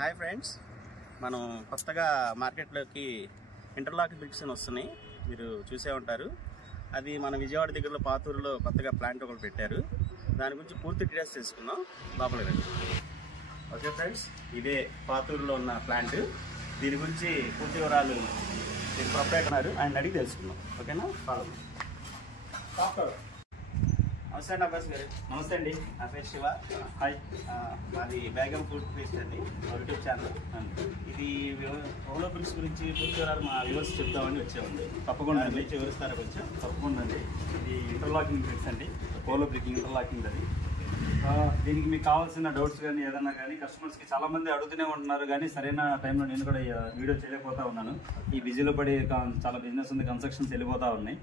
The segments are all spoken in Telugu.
హాయ్ ఫ్రెండ్స్, మనం కొత్తగా మార్కెట్లోకి ఇంటర్లాక్ బ్రిక్స్ అని వస్తున్నాయి. మీరు చూసే ఉంటారు. అది మన విజయవాడ దగ్గరలో పాతూరులో కొత్తగా ప్లాంట్ ఒకటి పెట్టారు. దాని గురించి పూర్తి డీటెయిల్స్ తెలుసుకుందాం. లోపలికి రండి. ఓకే ఫ్రెండ్స్, ఇదే పాతూరులో ఉన్న ప్లాంట్. దీని గురించి పూర్తి వివరాలు దీని ప్రొపరేటర్ ఆయన అడిగి తెలుసుకుందాం. ఓకేనా? నమస్తే అండి అబ్బాస్ గారు. నమస్తే అండి. నా పేరు శివ. హాయ్. మాది బేగం ఫుడ్ ఫీస్ట్ అండి, యూట్యూబ్ ఛానల్. ఇది హోలో బ్రిక్స్ గురించి పూర్తి వివరాలు మా వ్యూవర్స్ చెప్తామని వచ్చామండి. తప్పకుండా అండి. వివరిస్తారా కొంచెం? తప్పకుండా అండి. ఇది ఇంటర్లాకింగ్ బ్రిక్స్ అండి, హోలో బ్రిక్ ఇంటర్లాకింగ్. అది దీనికి మీకు కావాల్సిన డౌట్స్ కానీ ఏదన్నా కానీ కస్టమర్స్కి చాలా మంది అడుగుతూనే ఉంటున్నారు, కానీ సరైన టైంలో నేను కూడా వీడియో చేయలేకపోతా ఉన్నాను. ఈ బిజీలో పడి చాలా బిజినెస్ ఉంది, కన్స్ట్రక్షన్స్ వెళ్ళిపోతా ఉన్నాయి.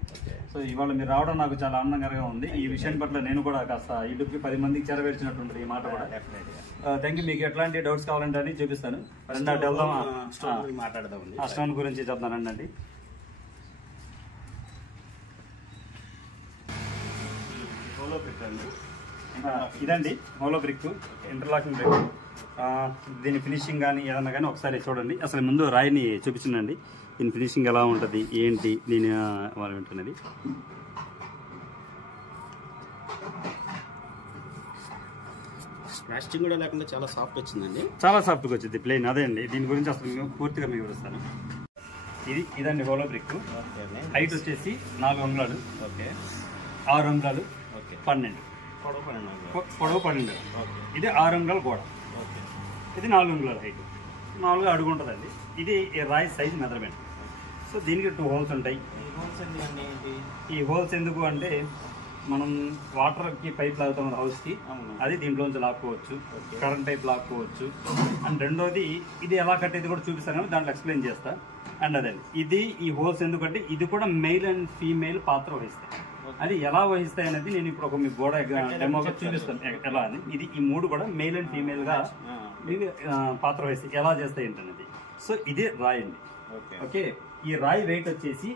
సో ఇవాళ మీరు రావడం నాకు చాలా ఆనందంగా ఉంది. ఈ విషయం పట్ల నేను కూడా కాస్త యూట్యూబ్కి 10 మందికి చేరవేర్చినట్టుంది ఈ మాట కూడా. Thank you. మీకు ఎట్లాంటి డౌట్స్ కావాలంటే అని చూపిస్తాను. మాట్లాడదామండి. ఆ స్టోన్ గురించి చెప్తానండి. హోలో బ్రిక్ అండి, ఇదండి హోలో బ్రిక్, ఇంటర్లాకింగ్ బ్రిక్. దీని ఫినిషింగ్ కానీ ఏదన్నా కానీ ఒకసారి చూడండి. అసలు ముందు రాయిని చూపించండి. దీని ఫినిషింగ్ ఎలా ఉంటుంది, ఏంటి, దీని ఉంటున్నది. ప్లాస్టిక్ కూడా లేకుండా చాలా సాఫ్ట్ వచ్చిందండి. చాలా సాఫ్ట్గా వచ్చింది, ప్లెయిన్. అదే అండి, దీని గురించి అసలు పూర్తిగా మీకు వివరిస్తాను. ఇదండి హోలో బ్రిక్. హైట్ వచ్చేసి 4 అంగుళాలు. ఓకే. 6 అంగుళాలు. ఓకే. 12 పొడవు 12. ఇది 6 అంగుళాల గోడ. ఓకే. ఇది 4 అంగుళాల హైట్, 4 అడుగు ఉంటుందండి. ఇది రాయి సైజ్ మెజర్మెంట్. సో దీనికి 2 హోల్స్ ఉంటాయి. ఈ హోల్స్ ఎందుకు అంటే మనం వాటర్కి పైప్ లాగుతాం హౌస్కి, అది దీంట్లోంచి లాక్కోవచ్చు, కరెంట్ పైప్ లాక్కోవచ్చు. అండ్ రెండోది ఇది ఎలా కట్టేది కూడా చూపిస్తాను, కానీ దాంట్లో ఎక్స్ప్లెయిన్ చేస్తా. అండ్ అదే ఇది ఈ హోల్స్ ఎందుకంటే ఇది కూడా మెయిల్ అండ్ ఫీమేల్ పాత్ర వహిస్తాయి. అది ఎలా వహిస్తాయి అనేది నేను ఇప్పుడు ఒక మీ గోడ డెమోగా చూపిస్తాను ఎలా అని. ఇది ఈ 3 కూడా మెయిల్ అండ్ ఫీమేల్ గా పాత్ర వహిస్తాయి. ఎలా చేస్తాయి ఏంటనేది. సో ఇది రాయి అండి. ఓకే. ఈ రాయి వెయిట్ వచ్చేసి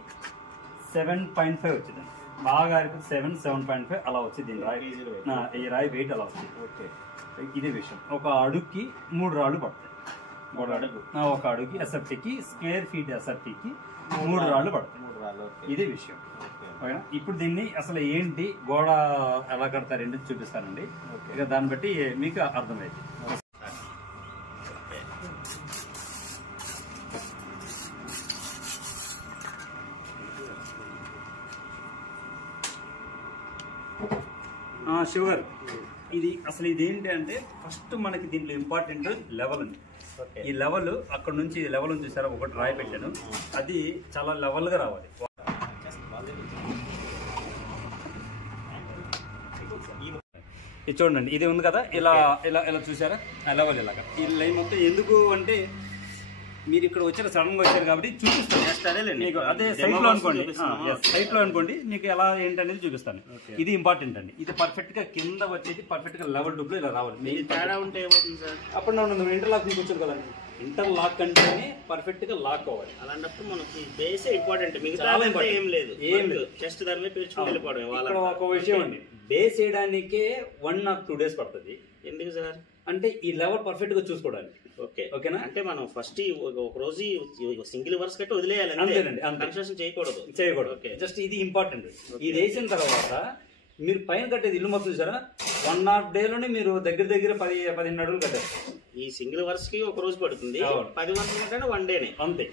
7.5 వచ్చిందండి. బాగా 7.5 అలా వచ్చింది ఈ రాయి వెయిట్ అలా వచ్చింది. ఓకే. ఇదే విషయం. ఒక అడుగుకి 3 రాళ్ళు పడతాయి. ఒక అడుగుకి ఎస్ఎఫ్టీకి స్క్వేర్ ఫీట్ ఎస్ఎఫ్టీకి 3 రాళ్ళు పడతాయి. ఇదే విషయం. ఇప్పుడు దీన్ని అసలు ఏంటి, గోడ ఎలా కడతారు ఏంటి చూపిస్తానండి. ఇక దాన్ని బట్టి మీకు అర్థమైంది. శివ గారు, ఇది అసలు ఇదేంటి అంటే ఫస్ట్ మనకి దీంట్లో ఇంపార్టెంట్ లెవెల్ ఉంది. ఈ లెవెల్ అక్కడ నుంచి లెవెల్ చూసారా, ఒకటి రాయి పెట్టాను, అది చాలా లెవెల్ గా రావాలి. ఇది చూడండి, ఇది ఉంది కదా, ఇలా ఇలా ఇలా చూసారా లెవెల్ ఇలాగా. ఈ లైన్ మొత్తం ఎందుకు అంటే మీరు ఇక్కడ వచ్చారు, సడన్ గా వచ్చారు కాబట్టి చూపిస్తాను మీకు. అదే సైట్ లో అనుకోండి, సైట్ లో అనుకోండి, మీకు ఎలా ఏంటి అనేది చూపిస్తాను. ఇది ఇంపార్టెంట్ అండి. ఇది పర్ఫెక్ట్ గా కింద వచ్చేది పర్ఫెక్ట్ గా లెవెల్ డూప్ లో ఇలా రావాలి. తేడా ఉంటే ఏమవుతుంది సార్? అప్పుడు నువ్వు ఇంటర్లాక్ కూర్చోరు కదండి. ఇంటర్లాక్ అంటేనే పర్ఫెక్ట్ గా లాక్ అవ్వాలి. అలాంటప్పుడు మనకి బేస్ ఇంపార్టెంట్, మిగతా ఏం లేదు. జస్ట్ దాని మీద పేర్చుకుని వెళ్ళిపోవడం. ఇక్కడ ఒక విషయం అండి, బేస్ వేయడానికే 1 or 2 days పడుతుంది. ఎందుకు సార్ అంటే ఈ లెవెల్ పర్ఫెక్ట్ గా చూసుకోవడానికి. ఓకే. ఓకేనా? అంటే మనం ఫస్ట్ ఒక రోజు సింగిల్ వర్స్ కట్టి వదిలేయాలి, అంతేనండి. కన్స్ట్రక్షన్ చేయకూడదు. ఓకే. జస్ట్ ఇది ఇంపార్టెంట్. ఇది వేసిన తర్వాత మీరు పైన కట్టేది ఇల్లు మొత్తం చూసారా, 1.5 days మీరు దగ్గర 15 అడుగులు కట్టారు. ఈ సింగిల్ వర్స్ కి ఒక రోజు పడుతుంది, 10 వర్స్ 1 day అంతే.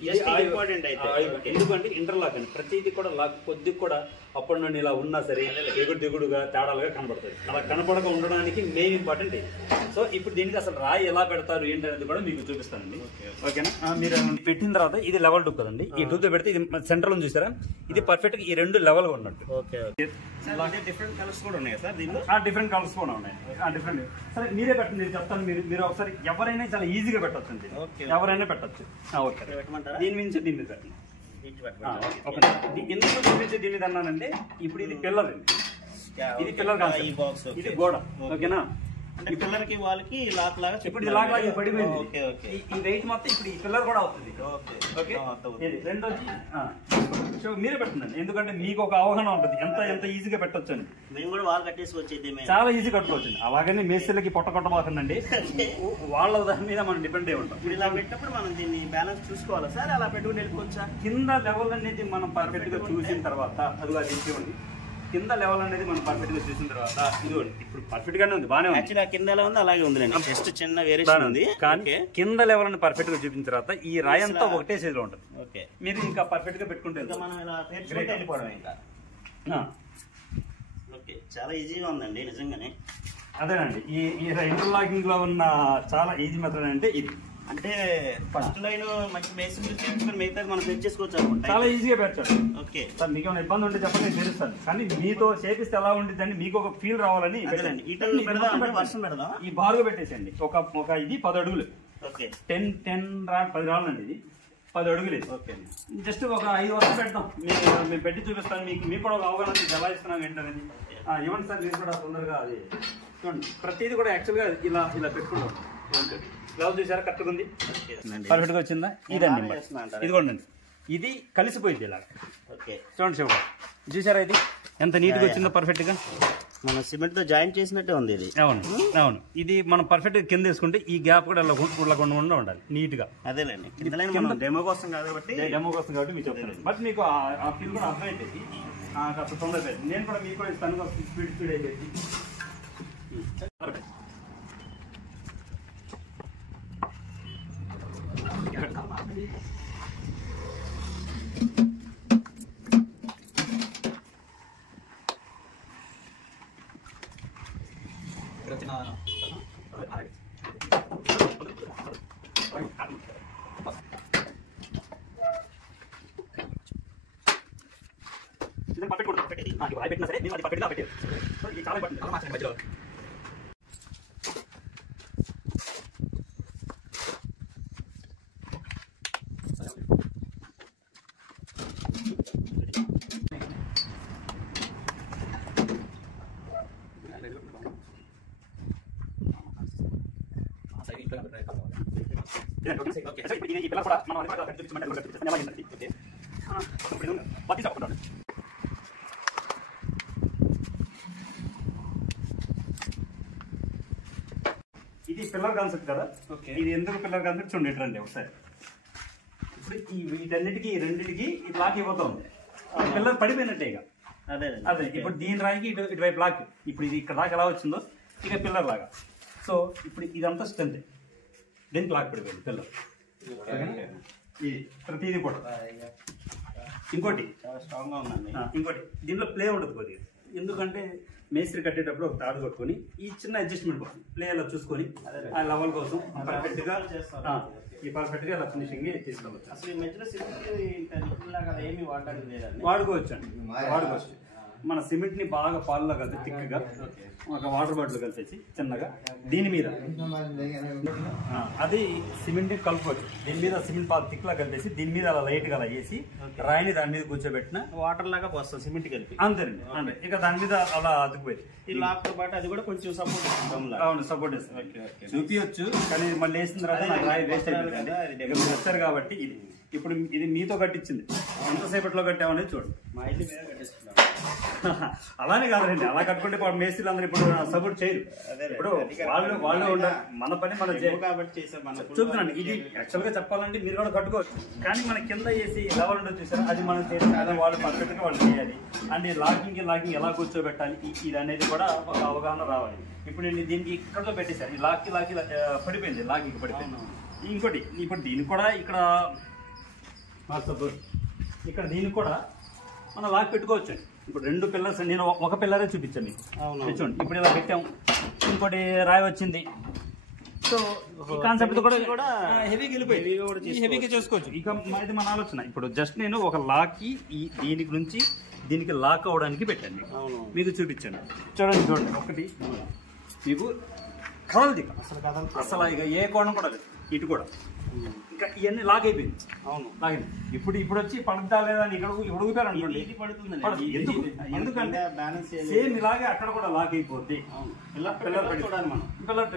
ఇంపార్టెంట్ అయితే ఎందుకంటే ఇంటర్లాక్ అండి, ప్రతిదీ కూడా లాక్ కొద్ది కూడా అప్పటి నుండి ఇలా ఉన్నా సరే ఎగుడు దిగుడుగా తేడాలుగా కనబడుతుంది. అలా కనపడక ఉండడానికి మెయిన్ ఇంపార్టెంట్ ఇది. సో ఇప్పుడు దీనికి అసలు రాయి ఎలా పెడతారు ఏంటనేది కూడా మీకు చూపిస్తానండి. ఓకేనా? మీరు పెట్టిన తర్వాత ఇది లెవెల్ టూ కదండి. ఈ టూతో పెడితే ఇది సెంటర్ లో చూసారా, ఇది పర్ఫెక్ట్ గా ఈ 2 లెవెల్ గా ఉన్నట్టు. డిఫరెంట్ కలర్స్ కూడా ఉన్నాయి సార్ దీనిలో. డిఫరెంట్ కలర్స్ కూడా ఉన్నాయి. డిఫరెంట్. సరే మీరే పెట్టండి, నేను చెప్తాను. మీరు ఒకసారి ఎవరైనా చాలా ఈజీగా పెట్టచ్చు, ఎవరైనా పెట్టచ్చు. ఓకే. దీని నుంచి దీని మీద పెట్టండి. ఎందుకు చూపించే దీని మీద అన్నానంటే ఇప్పుడు ఇది పిల్లర్ అండి, ఇది పిల్లర్ కాదు, ఇది గోడ. ఓకేనా? ఈ పిల్లర్ కి వాళ్ళకి లాక్ లాగా ఇప్పుడు ఈ లాక్ లాగా పడిపోయింది. Okay okay. ఈ వెయిట్ మొత్తం ఇప్పుడు ఈ పిల్లర్ కూడా అవుతుంది. Okay okay. ఇది రెండోది సో మీరే పెట్టండి, ఎందుకంటే మీకు ఒక అవగాహన ఉంటుంది ఎంత ఈజీగా పెట్టొచ్చు అని. మేము కూడా వాళ్ళు కట్టేసుకోవచ్చు, చాలా ఈజీ కట్టుకోవచ్చు. అలాగని మేస్త్రీలకి పొట్ట కొట్టమాకండి, వాళ్ళ దాని మీద మనం డిపెండ్ అయి ఉంటాం. ఇప్పుడు ఇలా పెట్టినప్పుడు మనం దీన్ని బ్యాలెన్స్ చూసుకోవాలా సార్? అలా పెట్టుకుని వెళ్ళిపోవచ్చా? కింద లెవెల్ అనేది మనం పర్ఫెక్ట్ గా చూసిన తర్వాత అది ఇచ్చేవాడి కింద లెవెల్ అనేది మనం పర్ఫెక్ట్ గా చూసిన తర్వాత ఇదిగోండి ఇప్పుడు పర్ఫెక్ట్ గానే ఉంది, బానే ఉంది. యాక్చువల్లీ ఆ కింద ఎలా ఉంది అలాగే ఉంది, జస్ట్ చిన్న వేరియేషన్ ఉంది. కానీ కింద లెవెల్ అని పర్ఫెక్ట్ గా చూపించిన తర్వాత ఈ రాయి అంతా ఒకటే సైజ్ లో ఉంటుంది. ఓకే. మీరు ఇంకా పర్ఫెక్ట్ గా పెట్టుకుంటే మనం ఇలా పేర్చుకుంటే వెళ్ళిపోవడం ఇంకా. ఓకే, చాలా ఈజీగా ఉందండి నిజంగానే. అదేనండి ఈ ఇంటర్లాకింగ్ లో ఉన్న చాలా ఈజీ మెథడ్ అంటే ఇది. అంటే ఫస్ట్ లైన్ మంచి బేసిక్ చేసుకుని మిగతాది మనం సెట్ చేసుకోవచ్చు అనుకుంటా. చాలా ఈజీగా పెట్టాడు. ఓకే సార్ మీకు ఏమైనా ఇబ్బంది ఉంటే చెప్పండి, నేను తెలుస్తాను. కానీ మీతో చేపిస్తే ఎలా ఉంటుందని మీకు ఒక ఫీల్ రావాలని వర్షం పెడదాం. ఈ బారుగా పెట్టేసండి. ఒక ఇది 10 అడుగులు. ఓకే. 10 రాళ్ళండి ఇది, 10 అడుగులు. ఓకే. జస్ట్ ఒక 5 వరకు పెడతాం. మేము పెట్టి చూపిస్తాను, మీకు కూడా ఒక అవగాహన ఎలా ఇస్తున్నాం ఏంటనేది. ఇవ్వండి సార్, మీరు కూడా తొందరగా అది చూడండి. ప్రతిదీ కూడా యాక్చువల్గా ఇలా పెట్టుకుంటాం. గ్లౌజ్ చూసారా కరెక్ట్గా ఉంది, పర్ఫెక్ట్ గా వచ్చిందా? ఇదండి ఇదిగోండి, ఇది కలిసిపోయింది ఇలా. ఓకే చూడండి శివ, చూసారా ఇది ఎంత నీట్ గా వచ్చిందో పర్ఫెక్ట్ గా. మనం సిమెంట్ తో జాయిన్ చేసినట్టే ఉంది ఇది. అవును ఇది మనం పర్ఫెక్ట్ గా కింద వేసుకుంటే ఈ గ్యాప్ కూడా ఉళ్ళకుండా ఉండాలి నీట్ గా. అదేలేండి, డెమో కోసం కాబట్టి మీకు చెప్తాను. బట్ మీకు ఆ ఫీల్ కూడా అర్థం అయిపోయింది, కాస్త తొందర అయిపోయింది. నేను కూడా మీకు కూడా ఇస్తాను, స్పీడ్ అయిపోయింది. ఇది పిల్లర్ కాన్సెప్ట్ కదా. ఇది ఎందుకు పిల్లర్ కాన్సెప్ట్ చూడండి ఎట్లండి ఒకసారి. ఇప్పుడు వీటన్నిటికీ రెండింటికి ఇట్లా లాక్ అయిపోతాం, పిల్లర్ పడిపోయినట్టే ఇక. అదే ఇప్పుడు దీని రాయికి ఇటువైపు లాక్. ఇప్పుడు ఇది ఇక్కడ దాకా ఎలా వచ్చిందో ఇక పిల్లర్ లాగా. సో ఇప్పుడు ఇదంతా స్ట్రెంత్, దీనికి లాక్ పడిపోయింది పిల్లర్. ఇది ప్రతిదీ కూడా. ఇంకోటి చాలా స్ట్రాంగ్ గా ఉందండి. ఇంకోటి దీంట్లో ప్లే ఉండదు కొద్దిగా, ఎందుకంటే మేస్త్రి కట్టేటప్పుడు ఒక తాడు కట్టుకొని ఈ చిన్న అడ్జస్ట్మెంట్ కోసం ప్లే అలా చూసుకొని ఆ లెవెల్ కోసం పర్ఫెక్ట్ గా ఇలా ఫినిషింగ్ తీసుకోవచ్చు. అసలు ఈ మధ్యలో సిమెంట్ ఏమి వాడడానికి లేదండి, వాడుకోవచ్చు అండి, వాడుకోవచ్చు. మన సిమెంట్ ని బాగా పాలలో కలిపి థిక్గా ఒక వాటర్ బాటిల్ కలిపేసి చిన్నగా దీని మీద అది సిమెంట్ ని కలుపుకోవచ్చు. దీని మీద సిమెంట్ పాలు థిక్ లా కలిపేసి దీని మీద అలా లైట్ గా అలా వేసి రాయిని దాని మీద కూర్చోబెట్టిన వాటర్ లాగా పోస్తాం సిమెంట్ కలిపి. అంతేనండి, అంటే ఇక దాని మీద అలా అతుకుపోయింది. ఈ లాక్ తో పాటు అది కూడా కొంచెం సపోర్ట్ ఇస్తుంది. అవును, సపోర్ట్ ఇస్తుంది, చూపించచ్చు. కానీ మళ్ళీ వేసిన తర్వాత నాకు రాయి వేస్ట్ అయిపోయింది వచ్చారు కాబట్టి. ఇది ఇప్పుడు ఇది మీతో కట్టించింది, ఎంతసేపట్లో కట్టామనేది చూడండి. మా ఇల్లు మీద కట్టిస్తున్నాం. అలానే కాదండి, అలా కట్టుకుంటే మేస్త్రీలు అందరూ ఇప్పుడు సపోర్ట్ చేయరు. ఇప్పుడు వాళ్ళు ఉండాలి, మన పని మనం చేయాలి కాబట్టి చూస్తున్నాండి. ఇది యాక్చువల్ గా చెప్పాలంటే మీరు కూడా కట్టుకోవచ్చు, కానీ మన కింద వేసి లెవెల్ ఉండదు చూసారా, అది మనం చేయాలి. వాళ్ళు పర్ఫెక్ట్ గా వాళ్ళు చేయాలి. అండ్ లాకింగ్ ఎలా కూర్చోబెట్టాలి ఇది అనేది కూడా ఒక అవగాహన రావాలి. ఇప్పుడు నేను దీనికి ఇక్కడతో పెట్టేశాను, ఈ లాకి పడిపోయింది, లాకింగ్ పడిపోయింది. ఇంకోటి ఇప్పుడు దీనికి కూడా ఇక్కడ దీనికి కూడా మనం లాక్ పెట్టుకోవచ్చు. ఇప్పుడు 2 పిల్లర్స్, నేను ఒక పిల్లరే చూపించాను మీకు. చూడండి ఇప్పుడు ఇలా పెట్టాము, ఇంకోటి రాయి వచ్చింది. సో ఈ కాన్సెప్ట్ కూడా హెవీగా వెళ్ళిపోయింది, హెవీగా చేసుకోవచ్చు. ఇక ఇది మన ఆలోచన. ఇప్పుడు జస్ట్ నేను ఒక లాక్కి దీనికి నుంచి దీనికి లాక్ అవడానికి పెట్టాను, మీకు చూపించాను. చూడండి ఒకటి మీకు కదలది, అసలు ఇక ఏ కోణం కూడా లేదు. ఇటు కూడా ఇంకా ఇవన్నీ లాక్ అయిపోయింది. అవును, లాగింది. ఇప్పుడు వచ్చి పడుతుందా లేదా అని ఇక్కడ ఊపారు అనుకోండి, ఇది పడుతుంది. ఎందుకంటే బ్యాలెన్స్ సేమ్ ఇలాగే అక్కడ కూడా లాక్ అయిపోద్ది. పిల్లలు చూడాలి మనం. పిల్లర్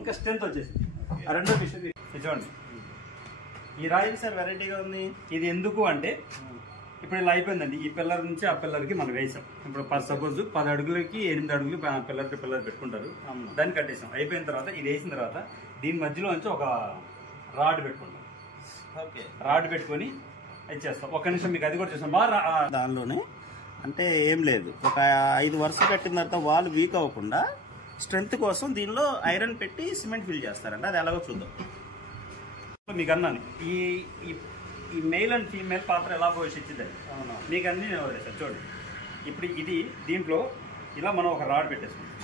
ఇంకా స్ట్రెంత్ వచ్చేసి. రెండో విషయం ఇది చూడండి, ఈ రాయి సార్ వెరైటీగా ఉంది. ఇది ఎందుకు అంటే ఇప్పుడు ఇలా అయిపోయిందండి. ఈ పిల్లర్ నుంచి ఆ పిల్లర్కి మనం వేసాం. ఇప్పుడు సపోజ్ 10 అడుగులకి 8 అడుగులు పిల్లర్ పెట్టుకుంటారు, దాన్ని కట్టేసాం. అయిపోయిన తర్వాత ఇది వేసిన తర్వాత దీని మధ్యలో నుంచి ఒక రాడ్ పెట్టుకుంటాం. ఓకే, రాడ్ పెట్టుకొని ఇచ్చేస్తాం. ఒక్క నిమిషం మీకు అది కూడా చూస్తాం బాగా. దానిలోనే అంటే ఏం లేదు, ఒక 5 వరుసలు కట్టిన తర్వాత వాల్ వీక్ అవ్వకుండా స్ట్రెంత్ కోసం దీనిలో ఐరన్ పెట్టి సిమెంట్ ఫిల్ చేస్తారంట. అది ఎలాగో చూద్దాం. మీకు అన్నాను ఈ మెయిల్ అండ్ ఫీమేల్ పాత్ర ఎలా పోషించిందని. మీకు అన్నీ నేను వదిలేసాను చూడండి. ఇప్పుడు ఇది దీంట్లో ఇలా మనం ఒక రాడ్ పెట్టేసుకుంటాం.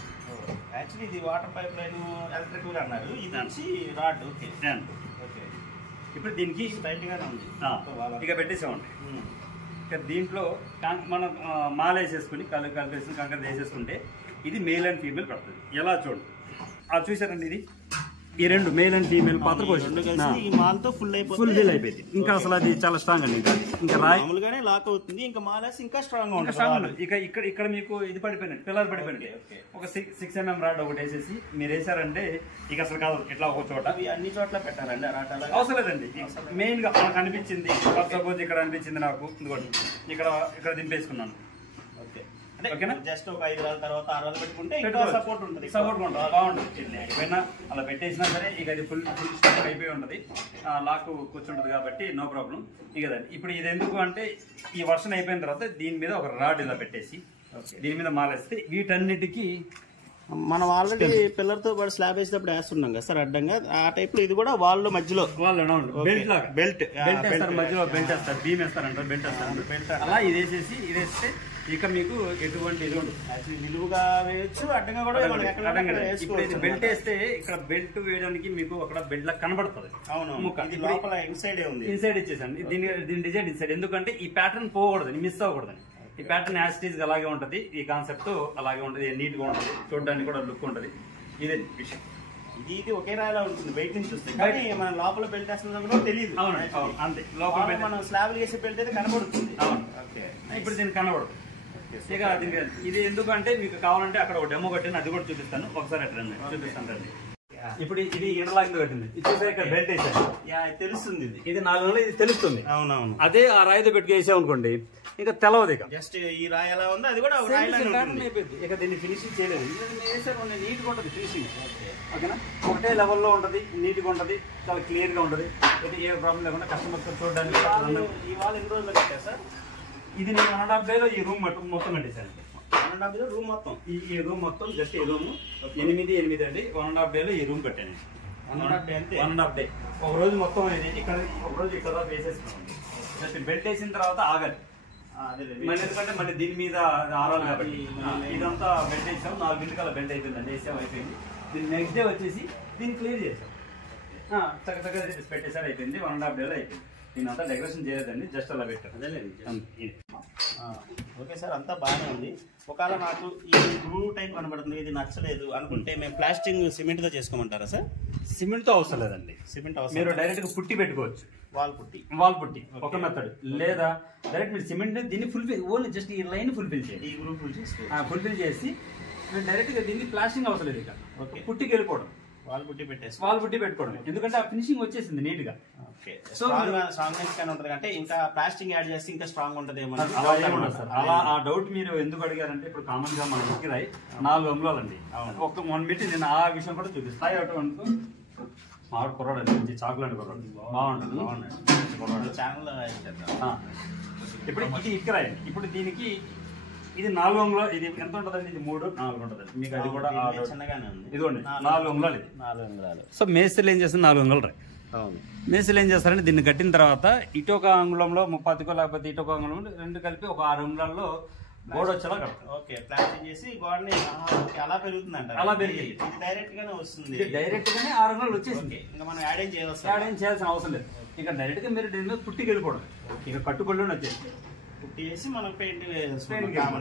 యాక్చువల్లీ ఇది వాటర్ పైప్ లైన్ ఎలక్ట్రికల్ అన్నారు, ఇది నుంచి రాడ్. ఓకే ఓకే, ఇప్పుడు దీనికి స్ట్రైట్ గానే ఉంది. ఇక పెట్టేసామండి. ఇక దీంట్లో మనం మాల వేసేసుకుని కలిపేసి కంకర వేసేసుకుంటే ఇది మేల్ అండ్ ఫీమేల్ పడుతుంది. ఎలా చూడండి, అది చూసారండి, ఇది ఈ రెండు మేల్ అండ్ ఫీమేల్ పాత్ర ఫుల్ ఫిల్ అయిపోయింది. ఇంకా అసలు అది చాలా స్ట్రాంగ్ అండి. ఇంకా మామూలుగానే లాక్ అవుతుంది, ఇంకా మాలేసి ఇంకా స్ట్రాంగ్ ఉంటుంది. ఇక ఇక్కడ మీకు ఇది పడిపోయినట్టు పిల్లలు పడిపోయినట్టు ఒక 6 mm రాడ్ ఒకటి వేసేసి మీరు వేసారంటే ఇక అసలు కాదు. ఇట్లా ఒక చోట అన్ని చోట్ల పెట్టాలండి అవసరం లేదండి. మెయిన్ గా నాకు అనిపించింది, సపోజ్ ఇక్కడ అనిపించింది నాకు, ఇక్కడ దింపేసుకున్నాను. ఓకేనా, జస్ట్ ఒక 5 రోజుల తర్వాత 6 రోజులు పెట్టుకుంటే సపోర్ట్ ఉంటుంది. బాగుంటుంది. ఎక్కడైనా అలా పెట్టేసినా సరే ఇక అది ఫుల్ స్ట్రాంగ్ అయిపోయి ఉంటుంది, లాక్ కూర్చుంటుంది కాబట్టి నో ప్రాబ్లం. ఇక ఇప్పుడు ఇది ఎందుకు అంటే ఈ వర్షన్ అయిపోయిన తర్వాత దీని మీద ఒక రాడ్ ఇలా పెట్టేసి దీని మీద మాలేస్తే వీటన్నిటికీ మనం ఆల్రెడీ పిల్లర్ తో పాటు స్లాబ్ వేసేటప్పుడు వేస్తున్నాం కదా సార్ అడ్డంగా. ఆ టైప్ లో ఇది కూడా వాళ్ళ మధ్యలో బెల్ట్ లాగా బెల్ట్ మధ్యలో బెల్ట్ వేస్తారు, బీమ్ వేస్తారంటారు, బెల్ట్ వేస్తారంటారు. అలా ఇది వేస్తే ఇక మీకు ఎటువంటి ఇది ఉండదు. నిలువుగా వేయచ్చు, అడ్డంగా కూడా. బెల్ట్ వేస్తే ఇక్కడ బెల్ట్ వేయడానికి మీకు అక్కడ బెల్ట్ లా కనబడుతుంది. అవును, ఇన్సైడ్ ఇచ్చేసండి. దీని డిజైన్ ఇన్సైడ్. ఎందుకంటే ఈ ప్యాటర్న్ పోకూడదు, మిస్ అవ్వకూడదు. ఈ ప్యాటర్న్ యాస్టీజ్ అలాగే ఉంటది. ఈ కాన్సెప్ట్ అలాగే ఉంటది, నీట్ గా ఉంటది, చూడడానికి కూడా లుక్ ఉంటది. ఇదే విషయం. ఇది ఒకే రాయిలా ఉంటుంది బయట నుంచి చూస్తే, కానీ మన లోపల బెల్ట్ వేస్తున్నా కూడా తెలియదు. అంతే, లోపల మనం స్లాబ్ వేసే బెల్ట్ అయితే కనబడుతుంది. ఇప్పుడు దీనికి కనబడుతుంది. ఇక ఇది ఎందుకంటే మీకు కావాలంటే అక్కడ ఒక డెమో కట్టిన అది కూడా చూపిస్తాను. ఒకసారి అట్లా చూపిస్తాను రండి. ఇప్పుడు ఇది ఇంటర్లాకింగ్ కట్టింది, ఇది చూసే ఇక్కడ బెల్ట్ వేసాను, తెలుస్తుంది. ఇది 4 నెలలు ఇది తెలుస్తుంది. అవునవును. అదే ఆ రాయితో పెట్టుకేసాం అనుకోండి, ఇంకా తెలవదు. ఇక జస్ట్ ఈ రాయి ఎలా ఉందో అది కూడా అయిపోయింది. ఇక దీన్ని ఫినిషింగ్ చేయలేదు, నీట్ గా ఉంటుంది ఫినిషింగ్. ఓకేనా, ఒకటే లెవెల్లో ఉంటుంది, నీట్ గా ఉంటుంది, చాలా క్లియర్ గా ఉంటుంది. ఏ ప్రాబ్లం లేకుండా కస్టమర్స్ చూడడానికి. ఈ వాల్ ఎన్ని రోజులు కట్టారు సార్? ఇది నేను 1.5 days ఈ రూమ్ మొత్తం కట్టేసాను. 1.5 days రూమ్ మొత్తం, ఈ రూమ్ మొత్తం జస్ట్ ఈ రూమ్ 8 అండి. 1.5 days ఈ రూమ్ కట్టాను. 1.5 day ఒక రోజు మొత్తం ఇక్కడ ఒక రోజు ఇక్కడ వేసేసుకున్నాం. జస్ట్ బెల్ట్ వేసిన తర్వాత ఆగాలి. మళ్ళీ ఎందుకంటే మళ్ళీ దీని మీద ఆరాలి కాబట్టి ఇదంతా బెల్ట్ వేసాం. 4 గంటల బెల్ట్ అయిపోయిందండి, వేసాం అయిపోయింది. దీన్ని నెక్స్ట్ డే వచ్చేసి దీన్ని క్లియర్ చేసాం, చక్కగా పెట్టేసారి అయిపోయింది. 1.5 days అయిపోయింది. నేను అంతా డెకరేషన్ చేయలేదండి, జస్ట్ అలా పెట్టాను. ఓకే సార్, అంతా బాగానే ఉంది. ఒకవేళ నాకు ఈ గ్లూ టైప్ కనబడుతుంది, ఇది నచ్చలేదు అనుకుంటే మేము ప్లాస్టింగ్ సిమెంట్ తో చేసుకోమంటారా సార్? సిమెంట్ తో అవసరం లేదండి. సిమెంట్ అవసరం, మీరు డైరెక్ట్ గా పుట్టి పెట్టుకోవచ్చు. వాల్ పుట్టి ఒక మెథడ్. లేదా డైరెక్ట్ మీరు సిమెంట్ దీన్ని ఫుల్ఫిల్, ఓన్లీ జస్ట్ ఈ లైన్ ఫుల్ఫిల్ చేయాలి. ఈ గ్రూప్ ఫుల్ఫిల్ చేసి మీరు డైరెక్ట్ గా దీన్ని ప్లాస్టింగ్ అవసరం లేదు. ఇక పుట్టికి వెళ్ళిపోవడం, వాల్ పుట్టి పెట్టుకోవడం. ఎందుకంటే ఆ ఫినిషింగ్ వచ్చేసింది నీట్ గా. సో స్ట్రాంగ్ ఉంటుంది అంటే ఇంకా ప్లాస్టింగ్ యాడ్ చేస్తే ఇంకా స్ట్రాంగ్ ఉంటదేమో. అలా ఆ డౌట్ మీరు ఎందుకు అడిగారంటే ఇప్పుడు కామన్ గా మన ఇక్కిరాయి 4 అంగుళాలండి. ఒక 1 minute నేను ఆ విషయం కూడా చూపిస్తాయి. అటు మామిడి కుర్రాడు మంచి చాక్లెట్ కుర్రాడు బాగుంటుంది. ఇప్పుడు ఇది ఇక్కిరాయి. ఇప్పుడు దీనికి ఇది 4 అంగుళాలు. ఇది ఎంత ఉంటుందండి? ఇది 3, 4 ఉంటుందండి. మీకు అది కూడా చిన్నగానే ఉంది. ఇదిగోండి 4 అంగుళాలు. ఇది 4 అంగుళాలు. సో మేస్త్రీలు ఏం చేస్తారు? 4 అంగుళాలు రాయి. మేస్త్రీలు ఏం చేస్తారంటే దీన్ని కట్టిన తర్వాత ఇటొక అంగుళంలో 30 లేకపోతే ఇటొక అంగుళంలో 2 కలిపి ఒక 6 అంగుళాల్లో గోడ వచ్చేలా కడతారు. ఓకే, ప్లాస్టింగ్ చేసి గోడని అలా పెరుగుతుంది అంట. అలా పెరిగి ఇది డైరెక్ట్ గానే వస్తుంది. డైరెక్ట్ గానే 6 అంగుళాలు వచ్చేసింది. ఇంకా మనం యాడ్ చేయాల్సిన అవసరం లేదు. ఇక డైరెక్ట్ గా మీరు దీని మీద పుట్టికి వెళ్ళిపోవడం. ఇక కట్టుబడిలోనే వచ్చేసి పుట్టి వేసి మనం పెయింట్ వేసుకుంటాం.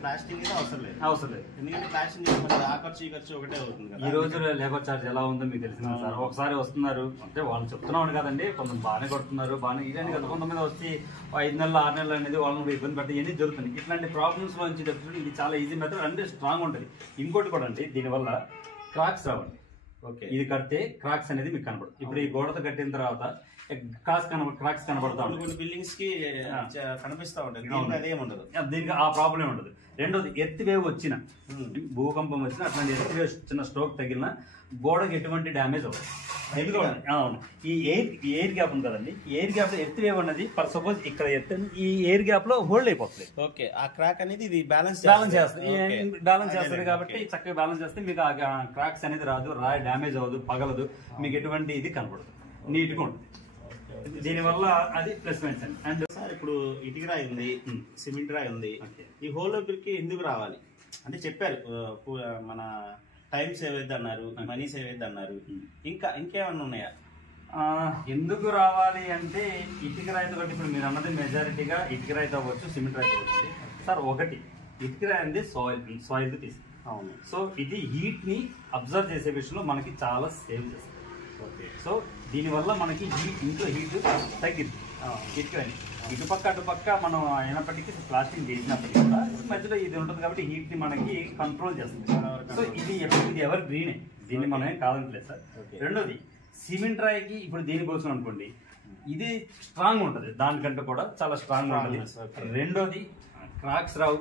ప్లాస్టింగ్ అవసరం లేదు. ఎందుకంటే ప్లాస్టింగ్ ఆ ఖర్చు ఈ ఖర్చు ఒకటే అవుతుంది కదా. ఈ రోజు లేబర్ చార్జ్ ఎలా ఉందో మీకు తెలిసింది సార్. ఒకసారి వస్తున్నారు అంటే వాళ్ళు చెప్తున్నాను కదండి, కొంత బాగానే కొడుతున్నారు, బాగానే ఇదని కదా. కొంతమంది వచ్చి 5 నెలలు 6 నెలలు అనేది వాళ్ళని ఇబ్బంది పెట్టి ఇవన్నీ జరుగుతుంది. ఇట్లాంటి ప్రాబ్లమ్స్ నుంచి తెచ్చుకుంటే ఇది చాలా ఈజీ మెథడ్ అంటే స్ట్రాంగ్ ఉంటుంది. ఇంకోటి కూడా అండి, దీనివల్ల క్రాక్స్ రావండి. ఇది కడితే క్రాక్స్ అనేది మీకు కనబడదు. ఇప్పుడు ఈ గోడతో కట్టిన తర్వాత క్రాక్స్ కనబడతా ఉంటాయి. బిల్డింగ్స్ కి కనిపిస్తా ఉంటాయి. దీనికి ఆ ప్రాబ్లం ఉండదు. రెండోది ఎర్త్ వేవ్ వచ్చిన, భూకంపం వచ్చిన, అట్లాంటి ఎర్త్ వేవ్ చిన్న స్ట్రోక్ తగిలిన గోడకి ఎటువంటి డ్యామేజ్ అవ్వదు. అవును, ఈ ఎయిర్ గ్యాప్ ఉంది కదండి, ఎయిర్ గ్యాప్ లో ఎర్త్ వేవ్ అనేది ఫర్ సపోజ్ ఇక్కడ ఎర్త్ ఈ ఎయిర్ గ్యాప్ లో హోల్డ్ అయిపోతుంది. ఓకే, ఆ క్రాక్ అనేది ఇది బ్యాలెన్స్ చేస్తుంది కాబట్టి చక్కగా బ్యాలెన్స్ చేస్తే మీకు ఆ క్రాక్స్ అనేది రాదు, డ్యామేజ్ అవ్వదు, పగలదు, మీకు ఎటువంటి ఇది కనపడదు, నీట్ గా ఉంటుంది. దీనివల్ల అది ప్లస్ పాయింట్స్ అండి. అండ్ సార్ ఇప్పుడు ఇటుక రాయి ఉంది, సిమెంట్ రాయి ఉంది, ఈ హోల్ లోపలికి ఎందుకు రావాలి అంటే చెప్పారు, మన టైం సేవ్ అవుద్ది అన్నారు, మనీ సేవ్ అవుద్ది అన్నారు, ఇంకేమన్నా ఉన్నాయా? ఎందుకు రావాలి అంటే ఇటుక రాయితో ఒకటి, ఇప్పుడు మీరు అన్నది మెజారిటీగా ఇటుక రాయితో అవ్వచ్చు, సిమెంట్ రాయితో అవ్వచ్చు సార్. ఒకటి ఇటుక రాయి అనేది సాయిల్ తో తీసి, అవును. సో ఇది హీట్ ని అబ్జర్వ్ చేసే విషయంలో మనకి చాలా సేవ్ చేస్తుంది. సో దీనివల్ల మనకి ఇంట్లో హీట్ తగ్గింది. ఇటుక ఇటుపక్క అటుపక్క మనం అయినప్పటికీ ప్లాస్టిక్ చేసినప్పటికీ కూడా మధ్యలో ఇది ఉంటుంది కాబట్టి హీట్ ని మనకి కంట్రోల్ చేస్తుంది. సో ఇది ఎవర్ గ్రీనే, దీన్ని మనం ఏం కాదనట్లేదు సార్. రెండోది సిమెంట్ రాయికి ఇప్పుడు దీని కోసం అనుకోండి, ఇది స్ట్రాంగ్ ఉంటుంది, దానికంటే కూడా చాలా స్ట్రాంగ్ ఉంటుంది. రెండోది క్రాక్స్ రావు.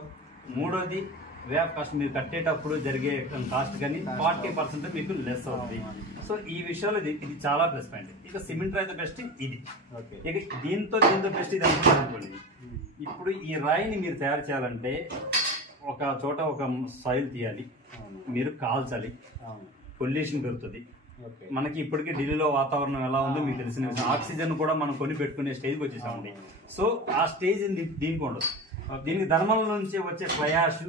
మూడోది వే ఆఫ్ కాస్ట్, మీరు కట్టేటప్పుడు జరిగే కాస్ట్ కానీ 40% మీకు లెస్ అవుతుంది. సో ఈ విషయాలు ఇది చాలా ప్లస్ పాయింట్. ఇక సిమెంట్ రాయితో బెస్ట్ ఇది. ఇక దీంతో బెస్ట్ ఇది అనుకోండి. ఇప్పుడు ఈ రాయిని మీరు తయారు చేయాలంటే ఒక చోట ఒక సాయిల్ తీయాలి, మీరు కాల్చాలి, పొల్యూషన్ పెరుగుతుంది. మనకి ఇప్పటికీ ఢిల్లీలో వాతావరణం ఎలా ఉందో మీకు తెలిసిన ఆక్సిజన్ కూడా మనం కొని పెట్టుకునే స్టేజ్కి వచ్చేసామండి. సో ఆ స్టేజ్ దీనికి ఉండదు. దీనికి ధర్మల నుంచి వచ్చే ఫ్లయాష్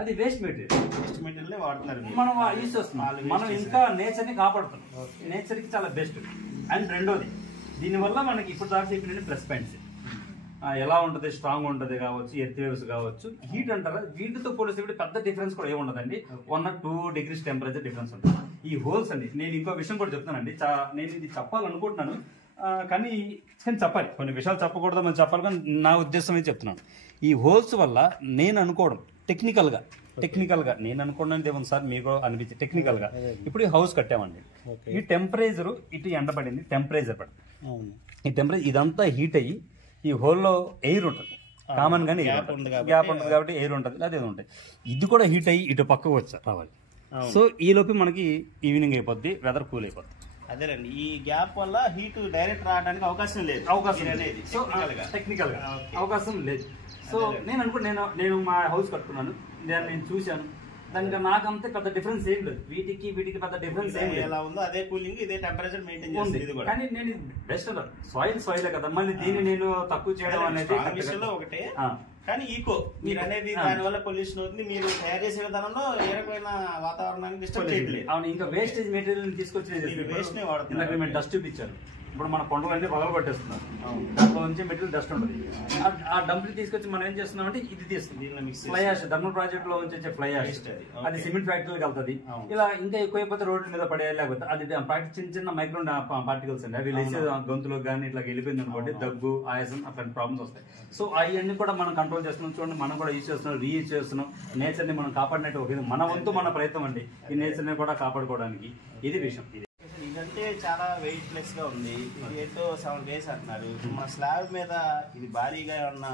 అది వేస్ట్ మెటీరియల్ వాడుతున్నారు, మనం యూజ్ చేస్తున్నాం. మనం ఇంకా నేచర్ ని కాపాడుతున్నాం, నేచర్ కి చాలా బెస్ట్. అండ్ రెండోది దీనివల్ల మనకి ఇప్పుడు దాకా చెప్పిన ప్లస్ పాయింట్స్ ఎలా ఉంటుంది, స్ట్రాంగ్ ఉంటుంది కావచ్చు, ఎర్త్ వేవ్స్ కావచ్చు, హీట్ అంటారా, వీటితో పోలిస్తే పెద్ద డిఫరెన్స్ కూడా ఏముండదండి. 1 or 2 degrees టెంపరేచర్ డిఫరెన్స్ ఉంటుంది. ఈ హోల్స్ అండి, నేను ఇంకో విషయం కూడా చెప్తానండి, నేను ఇది చెప్పాలనుకుంటున్నాను కానీ చెప్పాలి, కొన్ని విషయాలు చెప్పకూడదు మనం చెప్పాలి, కానీ నా ఉద్దేశం అయితే చెప్తున్నాను. ఈ హోల్స్ వల్ల నేను అనుకోవడం టెక్నికల్గా నేను అనుకున్నది ఏముంది సార్, మీకు అనిపించి టెక్నికల్గా ఇప్పుడు ఈ హౌస్ కట్టామండి, ఈ టెంపరేచర్ ఇటు ఎండపడింది, టెంపరేచర్ పడింది, ఈ టెంపరేచర్ ఇదంతా హీట్ అయ్యి ఈ హోల్లో ఎయిర్ ఉంటుంది, కామన్ గానీ గ్యాప్ ఉంటుంది కాబట్టి ఎయిర్ ఉంటుంది, అదే ఉంటాయి. ఇది కూడా హీట్ అయ్యి ఇటు పక్కకు రావాలి. సో ఈ లోపు మనకి ఈవినింగ్ అయిపోద్ది, వెదర్ కూల్ అయిపోద్ది. అదేనండి, ఈ గ్యాప్ వల్ల హీట్ డైరెక్ట్ రావడానికి అవకాశం లేదు, టెక్నికల్ గా అవకాశం లేదు. సో నేను నేను మా హౌస్ కట్టుకున్నాను, నేను చూశాను, దానికి నాకంతే పెద్ద డిఫరెన్స్ ఏం లేదు, వీటికి పెద్ద డిఫరెన్స్ ఏం లేదు. ఎలా ఉందో అదే కూలింగ్ ఇదే టెంపరేచర్ మెయింటైన్ చేస్తుంది. కానీ నేను బెస్ట్ సాయిల్ కదా, మళ్ళీ దీన్ని నేను తక్కువ చేయడం అనేది ఒకటే, కానీ ఈకో మీరు అనేది దాని వల్ల పొల్యూషన్ అవుతుంది. మీరు తయారు చేసే విధానంలో ఏ రకమైన వాతావరణాన్ని డిస్టర్బ్ చేయలేదు. అవును, ఇంకా వేస్టేజ్ మెటీరియల్ తీసుకొచ్చి వేస్ట్ నే వాడుతున్నారు. మేము డస్ట్ చూపించాను, ఇప్పుడు మన కొండలన్నీ పగలు పట్టేస్తున్నారు, దాంట్లో నుంచి మెటీరియల్ డస్ట్ ఉంటుంది. ఆ డంప్ని తీసుకొచ్చి మనం ఏం చేస్తున్నామంటే ఇది తీస్తుంది, ఫ్లై యాష్, ధర్మల్ ప్రాజెక్ట్ లో వచ్చే ఫ్లై యాష్, అది సిమెంట్ ఫ్యాక్టరీకి వెళ్తుంది. ఇలా ఇంకా ఎక్కువైపోతే రోడ్ల మీద పడే, లేకపోతే అది చిన్న మైక్రో పార్టికల్స్ అండి, అవి లేచే గొంతులకు కానీ ఇట్లా వెళ్ళిపోయింది అనుకోండి, దగ్గు, ఆయాసం అట్లాంటి ప్రాబ్లమ్స్ వస్తాయి. సో అవన్నీ కూడా మనం కంట్రోల్ చేస్తున్నాం. చూడండి, మనం కూడా యూజ్ చేస్తున్నాం, రీయూజ్ చేస్తున్నాం, నేచర్ ని మనం కాపాడినట్టు ఒక మన వంతు మన ప్రయత్నం అండి, ఈ నేచర్ ని కూడా కాపాడుకోవడానికి. ఇది విషయం. ఇదంటే చాలా వెయిట్ లెస్ గా ఉంది, 8 to 7 days అంటున్నారు. మా స్లాబ్ మీద ఇది భారీగా ఏమన్నా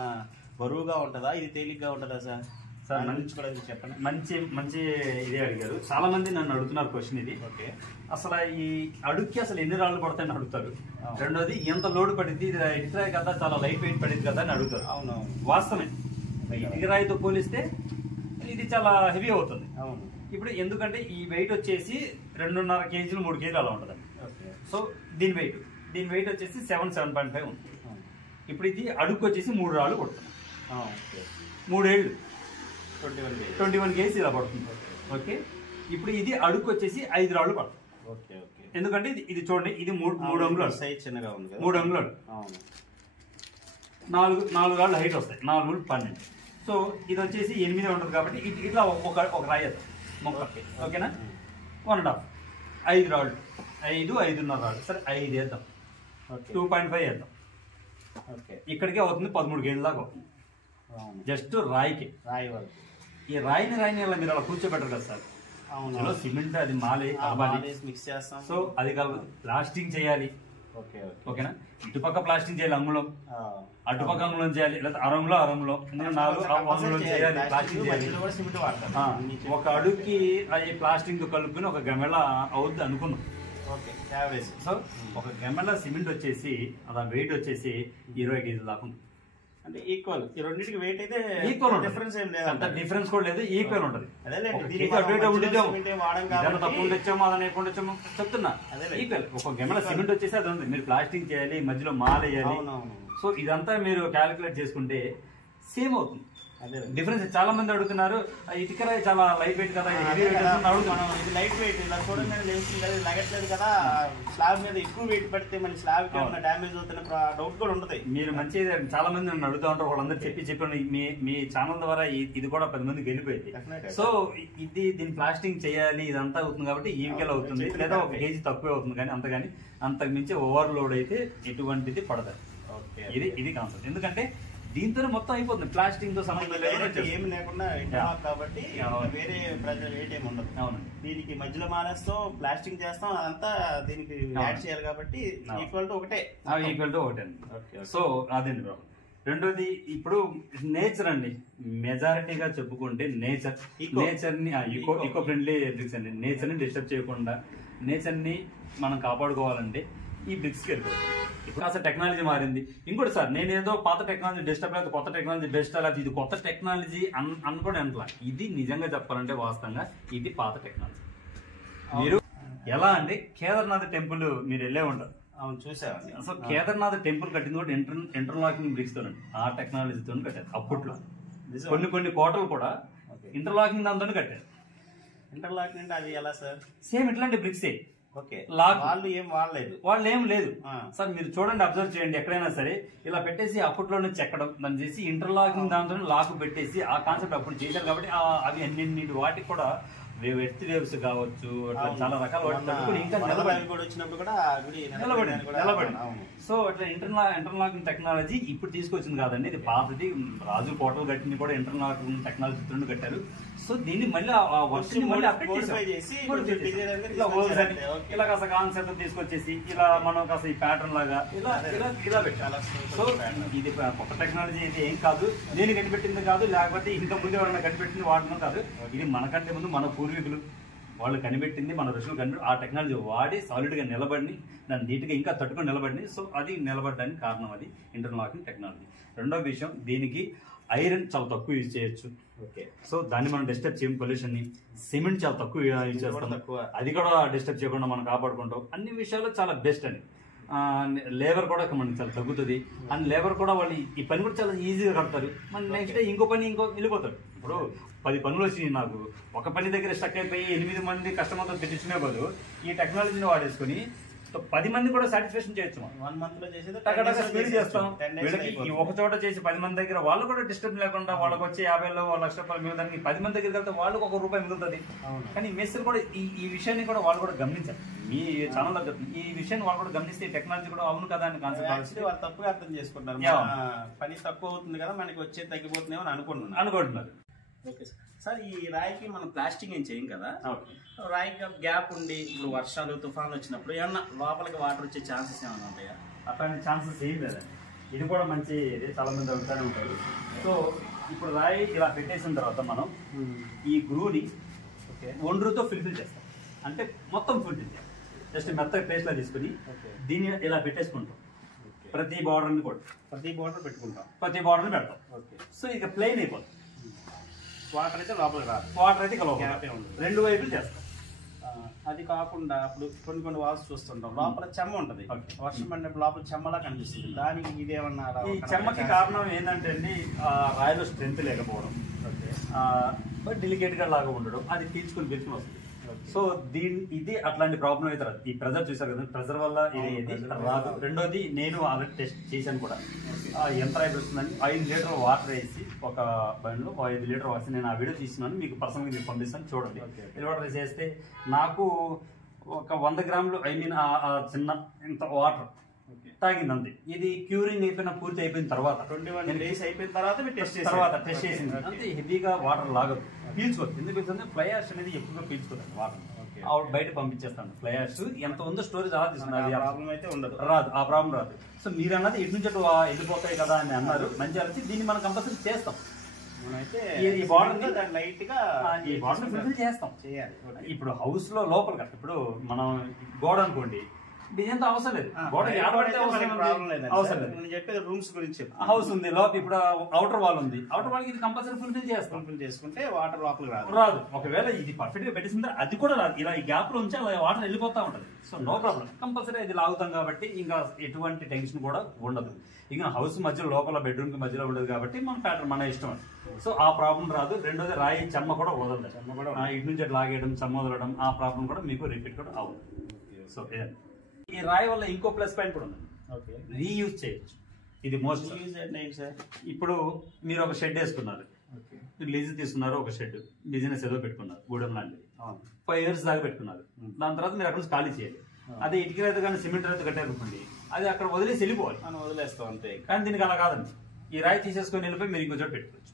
బరువుగా ఉంటుందా, ఇది తేలిగ్గా ఉంటుందా సార్? చెప్పండి. మంచి ఇదే అడిగారు, చాలా మంది నన్ను అడుగుతున్నారు క్వశ్చన్ ఇది. ఓకే, అసలు ఈ అడుగుకి అసలు ఎన్ని రాళ్ళు పడతాయని అడుగుతారు. రెండోది ఎంత లోడ్ పడింది, ఇటుక కదా చాలా లైట్ వెయిట్ పడింది కదా అని అడుగుతారు. అవును, వాస్తవమే, ఇటుక రాయితో పోలిస్తే ఇది చాలా హెవీ అవుతుంది. అవును, ఇప్పుడు ఎందుకంటే ఈ వెయిట్ వచ్చేసి 2.5 kgs 3 kg అలా ఉంటుంది. సో దీని వెయిట్ వచ్చేసి 7.5 ఉంది. ఇప్పుడు ఇది అడుగు వచ్చేసి 3 రాళ్ళు పడుతుంది, 3 ఏళ్ళు 21 kgs ఇలా పడుతుంది. ఓకే, ఇప్పుడు ఇది అడుగు వచ్చేసి 5 రాళ్ళు పడుతుంది. ఎందుకంటే ఇది చూడండి, ఇది 3 అంగుళాలు, 3 అంగుళాలు. నాలుగు రాళ్ళు హైట్ వస్తాయి, 4 × 12. సో ఇది వచ్చేసి 8 ఉంటుంది కాబట్టి ఇట్లా ఒక రాయి వేద్దాం మొక్కకి, ఓకేనా? 1.5, 5 రాళ్ళు, 5.5 రాళ్ళు, సరే 5 వేద్దాం, 2.5 వేద్దాం. ఓకే, ఇక్కడికి అవుతుంది 13 కేజీల దాకా అవుతుంది జస్ట్ రాయికి. రాయి వరకు ఈ రాయిని ఇలా మీరు అలా కూర్చోబెట్టరు కదా సార్. అవును, సిమెంట్ అది మాలే మిక్స్ చేస్తాం. సో అది కాదు, ప్లాస్టింగ్ చేయాలి, ఓకేనా? ఇటుపక్క ప్లాస్టింగ్ చేయాలి, అంగుళం అటుపక్క అంగుళం చేయాలి, లేదా అరంలో 4 అంగుళం చేయాలి, ప్లాస్టింగ్ చేయాలి. ఒక అడుగుకి అది ప్లాస్టింగ్ తో కలుపుకుని ఒక గమెళ అవుద్ది అనుకున్నాం. సో ఒక గమెళ సిమెంట్ వచ్చేసి అలా వెయిట్ వచ్చేసి 20 కేజీల దాకా ఉంది. అంటే ఈక్వల్, ఈ రెండింటికి వెయిట్ అయితే ఈక్వల్, డిఫరెన్స్ ఏం లేదు, అంత డిఫరెన్స్ కూడా లేదు, ఈక్వల్ ఉంటుంది. తప్పు ఉండొచ్చామో అదని ఎక్కువ ఉండొచ్చామో చెప్తున్నా, ఈక్వల్. ఒక గెమల సిమెంట్ వచ్చేసి అది ఉంది, మీరు ప్లాస్టింగ్ చేయాలి, మధ్యలో మాల వేయాలి. సో ఇదంతా మీరు క్యాలిక్యులేట్ చేసుకుంటే సేమ్ అవుతుంది. డిఫరెన్స్ చాలా మంది అడుగుతున్నారు, ఇటుక చాలా లైట్ వెయిట్ కదా, ఇది లైట్ వెయిట్, ఇలా చూడండి లేస్తుంది కదా, లగట్లేదు కదా, స్లాబ్ మీద ఎక్కువ వెయిట్ పడితే మన స్లాబ్ కి ఏమైనా డ్యామేజ్ అవుతున్న డౌట్ కూడా ఉంటుంది. మీరు మంచిగా చాలా మంది నన్ను అడుగుతూ ఉంటారు, వాళ్ళందరూ చెప్పి మీ ఛానల్ ద్వారా ఇది కూడా 10 మందికి వెళ్ళిపోయింది. సో దీని ప్లాస్టింగ్ చేయాలి, ఇదంతా అవుతుంది కాబట్టి ఈవికల్ అవుతుంది, లేదా 1 కేజీ తక్కువే అవుతుంది, కానీ అంతకు మించి ఓవర్లోడ్ అయితే ఎటువంటిది పడదు. ఇది కాన్సెప్ట్. ఎందుకంటే దీంతో మొత్తం అయిపోతుంది, ప్లాస్టింగ్ తో సంబంధం ఏమి లేకుండా కాబట్టి వేరే ప్రెజర్ ఏం ఉండదు. అవును, దీనికి మధ్యలో మానేస్తాం, ప్లాస్టింగ్ చేస్తాం, అదంతా దీనికి యాడ్ చేయాలి కాబట్టి ఈక్వల్ టు ఒకటే. సో అదండి బ్రో. రెండోది ఇప్పుడు నేచర్ అండి, మెజారిటీగా చెప్పుకుంటే నేచర్ ని ఈకో ఫ్రెండ్లీ బ్రిక్స్ అండి. నేచర్ ని డిస్టర్బ్ చేయకుండా నేచర్ ని మనం కాపాడుకోవాలంటే ఈ బ్రిక్స్కి వెళ్ళిపోతుంది. ఇప్పుడు అసలు టెక్నాలజీ మారింది. ఇంకోటి సార్, నేను ఏదో పాత టెక్నాలజీ డిస్టర్బ్ లేదు, కొత్త టెక్నాలజీ బెస్ట్ అలా, ఇది కొత్త టెక్నాలజీ అనుకోండి అంటలా. ఇది నిజంగా చెప్పాలంటే వాస్తవంగా ఇది పాత టెక్నాలజీ. మీరు ఎలా అంటే కేదార్నాథ్ టెంపుల్ మీరు వెళ్ళే ఉంటారు. అవును, చూసామండి. అసలు కేదార్నాథ్ టెంపుల్ కట్టింది కూడా ఇంటర్లాకింగ్ బ్రిక్స్ తోనండి, ఆ టెక్నాలజీతో కట్టారు. అప్పట్లో కొన్ని కోటలు కూడా ఇంటర్లాకింగ్ దాంతో కట్టారు. ఇంటర్లాకింగ్ అంటే అది ఎలా సార్? సేమ్ ఇట్లాంటి బ్రిక్సే. వాళ్ళు ఏం లేదు సార్. మీరు చూడండి, అబ్జర్వ్ చేయండి, ఎక్కడైనా సరే ఇలా పెట్టేసి అప్పట్లోనే చెక్కడం దాన్ని చేసి ఇంటర్లాకింగ్ దాంతో లాక్ పెట్టేసి ఆ కాన్సెప్ట్ అప్పుడు చేశారు కాబట్టి అవి అన్నింటి వాటికి కూడా ఎర్త్ వేవ్స్ కావచ్చు, చాలా రకాల ఇంకా నిలబడి. సో అట్లా ఇంటర్లాకింగ్ టెక్నాలజీ ఇప్పుడు తీసుకొచ్చింది కాదండి, ఇది పాతది. రాజు కోటలు కట్టింది కూడా ఇంటర్లాకింగ్ టెక్నాలజీ కట్టారు. సో దీన్ని మళ్ళీ ఆ వర్క్ మళ్ళీ అప్డేట్ చేసి ఇలా కాస్త కాన్సెప్ట్ తీసుకొచ్చేసి ఇలా మనం కాస్త ఈ ప్యాటర్న్ లాగా ఇలా పెట్టాలి. సో ఇది కొత్త టెక్నాలజీ అయితే ఏం కాదు, నేను కనిపెట్టింది కాదు, లేకపోతే ఇంకా ముందు ఎవరైనా కనిపెట్టింది వాడడం కాదు. ఇది మనకంటే ముందు మన పూర్వీకులు వాళ్ళు కనిపెట్టింది, మన ఋషులు ఆ టెక్నాలజీ వాడి సాలిడ్ గా నిలబడి దాన్ని నీట్గా ఇంకా తట్టుకొని నిలబడి. సో అది నిలబడడానికి కారణం అది ఇంటర్లాకింగ్ టెక్నాలజీ. రెండో విషయం, దీనికి ఐరన్ చాలా తక్కువ యూజ్ చేయొచ్చు. సో దాన్ని మనం డిస్టర్బ్ చేయం, పొల్యూషన్ ని. సిమెంట్ చాలా తక్కువ యూజ్ చేస్తాం, అది కూడా డిస్టర్బ్ చేయకుండా మనం కాపాడుకుంటాం. అన్ని విషయాల్లో చాలా బెస్ట్ అని. లేబర్ కూడా మనకి చాలా తగ్గుతుంది. అండ్ లేబర్ కూడా వాళ్ళు ఈ పని కూడా చాలా ఈజీగా కడతారు. మన నెక్స్ట్ డే ఇంకో వెళ్ళిపోతారు. ఇప్పుడు 10 పనులు వచ్చి నాకు ఒక పని దగ్గర స్టక్ అయిపోయి 8 మంది కస్టమర్తో తెచ్చుకునే బదులు ఈ టెక్నాలజీని వాడేసుకుని 10 మంది కూడా సాటిస్ఫాక్షన్ చేయొచ్చు. 1 month లో చేసేది స్పీడ్ చేస్తాం. వీళ్ళకి ఒక చోట చేసి 10 మంది దగ్గర వాళ్ళు కూడా డిస్టర్బ్ లేకుండా వాళ్ళకి వచ్చే 50 లక్ష రూపాయలు మిగులుతానికి 10 మంది దగ్గరికి వెళ్తే వాళ్ళకి ₹1 మిగులుతుంది. కానీ మెస్సులు కూడా ఈ విషయాన్ని కూడా వాళ్ళు కూడా గమనించారు. మీ ఛానల్ దగ్గర ఈ విషయాన్ని వాళ్ళు కూడా గమనిస్తే టెక్నాలజీ కూడా అవును కదా అని కాన్సెప్ట్ వాళ్ళు తప్పుగా అర్థం చేసుకుంటారు. పని తక్కువ అవుతుంది కదా, మనకి వచ్చేది తగ్గిపోతుందేమో అని అనుకుంటున్నారు. ఓకే సార్, ఈ రాయికి మనం ప్లాస్టింగ్ ఏం చేయం కదా, రాయికి గ్యాప్ ఉండి ఇప్పుడు వర్షాలు తుఫాన్లు వచ్చినప్పుడు ఏమన్నా లోపలికి వాటర్ వచ్చే ఛాన్సెస్ ఏమైనా ఉంటాయా? అట్లాంటి ఛాన్సెస్ ఏం లేదండి. ఇది కూడా మంచి చాలా మంది అడుగుతూనే ఉంటారు. సో ఇప్పుడు రాయి ఇలా పెట్టేసిన తర్వాత మనం ఈ గ్రూని ఒండ్రుతో ఫిల్ఫిల్ చేస్తాం. అంటే మొత్తం ఫిల్ఫిల్ చేయాలి. జస్ట్ మెత్తగా పేస్ట్ లా తీసుకుని దీన్ని ఇలా పెట్టేసుకుంటాం. ప్రతి బార్డర్ని కూడా ప్రతి బార్డర్ని పెడతాం. సో ఇక ప్లెయిన్ అయిపోతుంది. వాటర్ అయితే లోపలికి రాదు, వాటర్ అయితే రెండు వైపులు చేస్తాం. అది కాకుండా ఇప్పుడు కొన్ని వాల్స్ చూస్తుంటాం, లోపల చెమ్మ ఉంటది, వర్షం పడినప్పుడు లోపల చెమ్మలా కనిపిస్తుంది. దానికి ఇదేమన్నా? ఈ చెమ్మకి కారణం ఏంటంటే అండి, రాయిలో స్ట్రెంత్ లేకపోవడం, డెలికేట్ గా లాగా ఉండడం, అది తీసుకుని వస్తుంది. సో ఇది అట్లాంటి ప్రాబ్లం అయితే రాదు. ఈ ప్రెజర్ చూసారు కదా, ప్రెజర్ వల్ల ఇది రాదు. రెండోది నేను ఆల్రెడీ టెస్ట్ చేశాను కూడా. ఎంత రైట్ వస్తుందని 5 లీటర్ వాటర్ వేసి ఒక బండిలో 5 లీటర్ వాటర్ నేను ఆ వీడియో తీసినాను, మీకు పర్సనల్గా మీకు పంపిస్తాను చూడండి. వాటర్ చేస్తే నాకు ఒక 100 గ్రాములు చిన్న ఇంత వాటర్ తాగింది అంతే. ఇది క్యూరింగ్ పూర్తి అయిపోయిన తర్వాత 21 days అయిపోయిన తర్వాత టెస్ట్ చేసింది అంతే. హెవీగా వాటర్ లాగదు, పీల్చుకోదు. ఎందుకు పీల్చుకుంటే ఫ్లై యాష్ అనేది ఎక్కువగా పీల్చుకోదండి వాటర్. బయట పంపించేస్తాను ఫ్లై యాష్. ఎంత ఉందో స్టోరేజ్ అలా తీసుకున్నారు, ప్రాబ్లం అయితే ఉండదు, రాదు, ఆ ప్రాబ్లం రాదు. సో మీరు అన్నది ఇటు నుంచి అటు వెళ్ళిపోతాయి కదా అని అన్నారు, మంచి ఆలోచి. దీన్ని మనం కంపల్సరీ చేస్తాం. ఈ బార్డర్ లైట్ గా ఈ బార్డర్ ఫిల్ చేస్తాం. ఇప్పుడు హౌస్ లో లోపల ఇప్పుడు మనం గోడ అనుకోండి, డిజైన్ తో అవసరం లేదు. గోడ అవసరం లేదు. నేను చెప్పేది రూమ్స్ గురించి. హౌస్ ఉంది లోపల, ఇప్పుడు అవుటర్ వాల్ ఉంది, అవుటర్ వాల్ ఇది కంపల్సరీ ఫుల్ఫిల్ చేస్తాం. ఫుల్ఫిల్ చేసుకుంటే వాటర్ లోపలికి రాదు. ఒకవేళ ఇది పర్ఫెక్ట్ గా పెట్టేసింది అది కూడా రాదు. ఇలా ఈ గ్యాప్ లో ఉంచి అలా వాటర్ వెళ్ళిపోతా ఉంటది. సో నో ప్రాబ్లం, కంపల్సరీ అది లాగుతాం కాబట్టి ఇంకా ఎటువంటి టెన్షన్ కూడా ఉండదు. ఇంకా హౌస్ మధ్యలో లోపల బెడ్రూమ్ కి మధ్యలో ఉండదు కాబట్టి మన ప్యాటర్న్ మన ఇష్టం. సో ఆ ప్రాబ్లం రాదు. రెండోది రాయి చెమ్మ కూడా వదలదు. ఇటు నుంచి అటు లాగేయడం, చెమ్మ వదలడం, ఆ ప్రాబ్లం కూడా మీకు రిపీట్ కూడా అవుతుంది. సో ఈ రాయి వల్ల ఇంకో ప్లస్ పాయింట్ కూడా ఉంది, రీయూజ్ చేయొచ్చు. ఇది మోస్ట్ ఇప్పుడు మీరు ఒక షెడ్ వేసుకున్నారు, లీజ్ తీసుకున్నారు, ఒక షెడ్ బిజినెస్ ఏదో పెట్టుకున్నారు, గూడెం లాంటిది 5 years దాకా పెట్టుకున్నారు. దాని తర్వాత మీరు అక్కడ నుంచి ఖాళీ చేయాలి. అదే ఇటుక రైతు కానీ సిమెంట్ రైతు కట్టారనుకోండి, అది అక్కడ వదిలేసి వెళ్ళిపోవాలి, మనం వదిలేస్తాం అంతే. కానీ దీనికి అలా కాదండి. ఈ రాయి తీసేసుకొని వెళ్ళిపోయి మీరు ఇంకో చోట పెట్టుకోవచ్చు.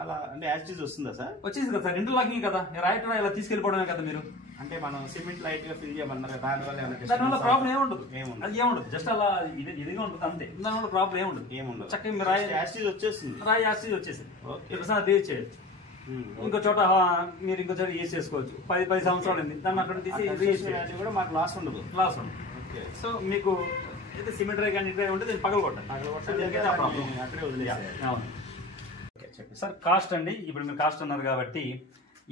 అలా అంటే యాక్టివ్ వస్తుందా సార్? వచ్చేసి కదా సార్, ఇంటర్లాకింగ్ కదా, రాయి ఇలా తీసుకెళ్ళిపోవడమే కదా. మీరు అంటే మనం సిమెంట్ లైట్ గా ఫిల్ చేయమన్నారు, దానివల్ల ప్రాబ్లం ఏముండదు. అది ఏముండదు, జస్ట్ అలా ఇదిగా ఉంటుంది అంతే. దానివల్ల ప్రాబ్లం ఏముండదు. చక్కగా మీరు రాయి వచ్చేసింది, రాయి యాసిడ్ వచ్చేసింది. ఇప్పుడు రీచ్ చేయొచ్చు. ఇంకో చోట మీరు ఇంకో చోట యూజ్ చేసుకోవచ్చు. 10 సంవత్సరాలు ఉంది, దాన్ని అక్కడ తీసి కూడా మాకు లాస్ ఉండదు. సో మీకు అయితే సిమెంట్ రాయి కానీ ఉంటే దీన్ని పగలగొట్టాలి. అక్కడే వదిలేయాలి. సార్ కాస్ట్ అండి, ఇప్పుడు మీరు కాస్ట్ అన్నారు కాబట్టి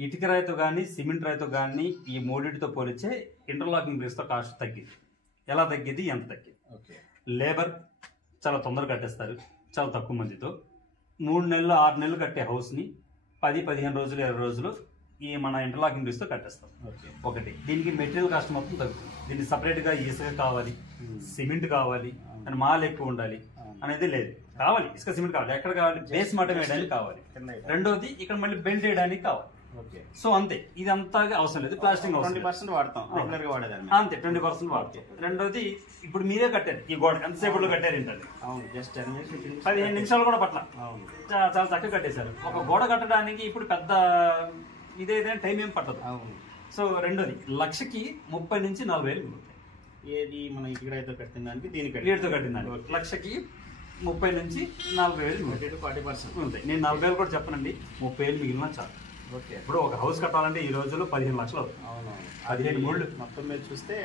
ఇటుక రాయితో కానీ సిమెంట్ రాయితో కానీ ఈ మూడింటితో పోలిచ్చే ఇంటర్లాకింగ్ బ్రిక్స్తో కాస్ట్ తగ్గింది. ఎలా తగ్గింది, ఎంత తగ్గింది? లేబర్ చాలా తొందరగా కట్టేస్తారు, చాలా తక్కువ మందితో. 3 నెలలు 6 నెలలు కట్టే హౌస్ని 10-15 రోజులు 20 రోజులు ఈ మన ఇంటర్లాకింగ్ బ్రిక్స్తో కట్టేస్తాం. ఒకటి దీనికి మెటీరియల్ కాస్ట్ మొత్తం తగ్గుతుంది. దీనికి సపరేట్గా ఇసుక కావాలి, సిమెంట్ కావాలి, అని మాల్ ఎక్కువ ఉండాలి అనేది లేదు. కావాలి ఇసుక సిమెంట్ కావాలి, ఎక్కడ కావాలి, బేస్ మటం వేయడానికి కావాలి. రెండోది ఇక్కడ మళ్ళీ బెల్ట్ వేయడానికి కావాలి. సో అంతే, ఇది అంతగా అవసరం లేదు. ప్లాస్టింగ్ 20% వాడతాం, రెగ్యులర్ గా వాడేదాన్ని అంతే 20% వాడతాం. రెండోది ఇప్పుడు మీరే కట్టారు ఈ గోడ, ఎంతసేపు కట్టారు ఏంటంటే 15 నిమిషాలు కూడా పట్ల చాలా చక్కగా కట్టేశారు. ఒక గోడ కట్టడానికి ఇప్పుడు పెద్ద ఇదేదైనా టైం ఏం పట్టదు. సో రెండోది 1,00,000కి 30 నుంచి 40,000 మిగులుతాయి. ఏది మన ఇటుక రాయితో కట్టిన దానికి దీనికి వీటితో కట్టిన దానికి 1,00,000కి 30 నుంచి 40,000 40% ఉంటాయి. నేను 40,000 కూడా చెప్పనండి, 30,000 మిగిలిన చాలు. ఇప్పుడు ఒక హౌస్ కట్టాలంటే ఈ రోజుల్లో 15 లక్షలు అవుతుంది. 15 మూడు మొత్తం మీద చూస్తే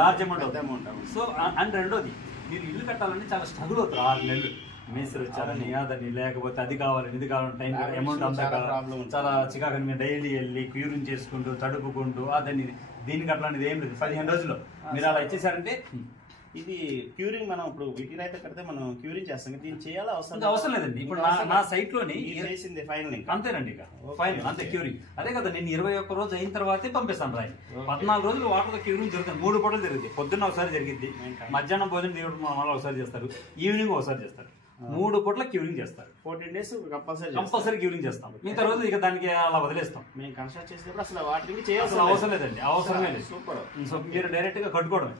లార్జ్ అమౌంట్. సో అండ్ రెండోది మీరు ఇల్లు కట్టాలంటే చాలా స్ట్రగుల్ అవుతుంది. 6 నెలలు మేస్త్రి వచ్చారని అదని, లేకపోతే అది కావాలని ఇది కావాలని టైం అమౌంట్ అంతా చాలా చికాకు. మీరు డైలీ వెళ్ళి క్యూరింగ్ చేసుకుంటూ తడుపుకుంటూ అదని, దీనికి అట్లాంటిది ఏం లేదు. 15 రోజుల్లో మీరు అలా ఇచ్చేసారంటే ఇది క్యూరింగ్. మనం ఇప్పుడు ఇటుక రాయితో కడితే మనం క్యూరింగ్ చేస్తాం, దీన్ని చేయాలి అవసరం లేదండి. ఇప్పుడు నా సైట్ లోని చేసింది ఫైనల్ అంతేనండి, ఇక ఫైనల్ అంతే క్యూరింగ్. అదే కదా, నేను 21 రోజు అయిన తర్వాతే పంపిస్తాను రాయి. 14 రోజులు వాటర్ క్యూరింగ్ జరుగుతుంది. 3 పూటలు జరుగుతుంది. పొద్దున్న ఒకసారి జరిగింది, మధ్యాహ్నం భోజనం దేవుడు మళ్ళీ ఒకసారి చేస్తారు, ఈవినింగ్ ఒకసారి చేస్తారు. 3 పూట్ల క్యూరింగ్ చేస్తారు. 14 days కంపల్సరీ క్యూరింగ్ చేస్తాం. మిగతా రోజు ఇక దానికి అలా వదిలేస్తాం. మేము కన్స్ట్రక్ట్ చేసేటప్పుడు అసలు వాటరింగ్ చేయాల్సిన అవసరం లేదండి, అవసరమే లేదు. సూపర్. సో మీరు డైరెక్ట్ గా కట్టుకోవడమే.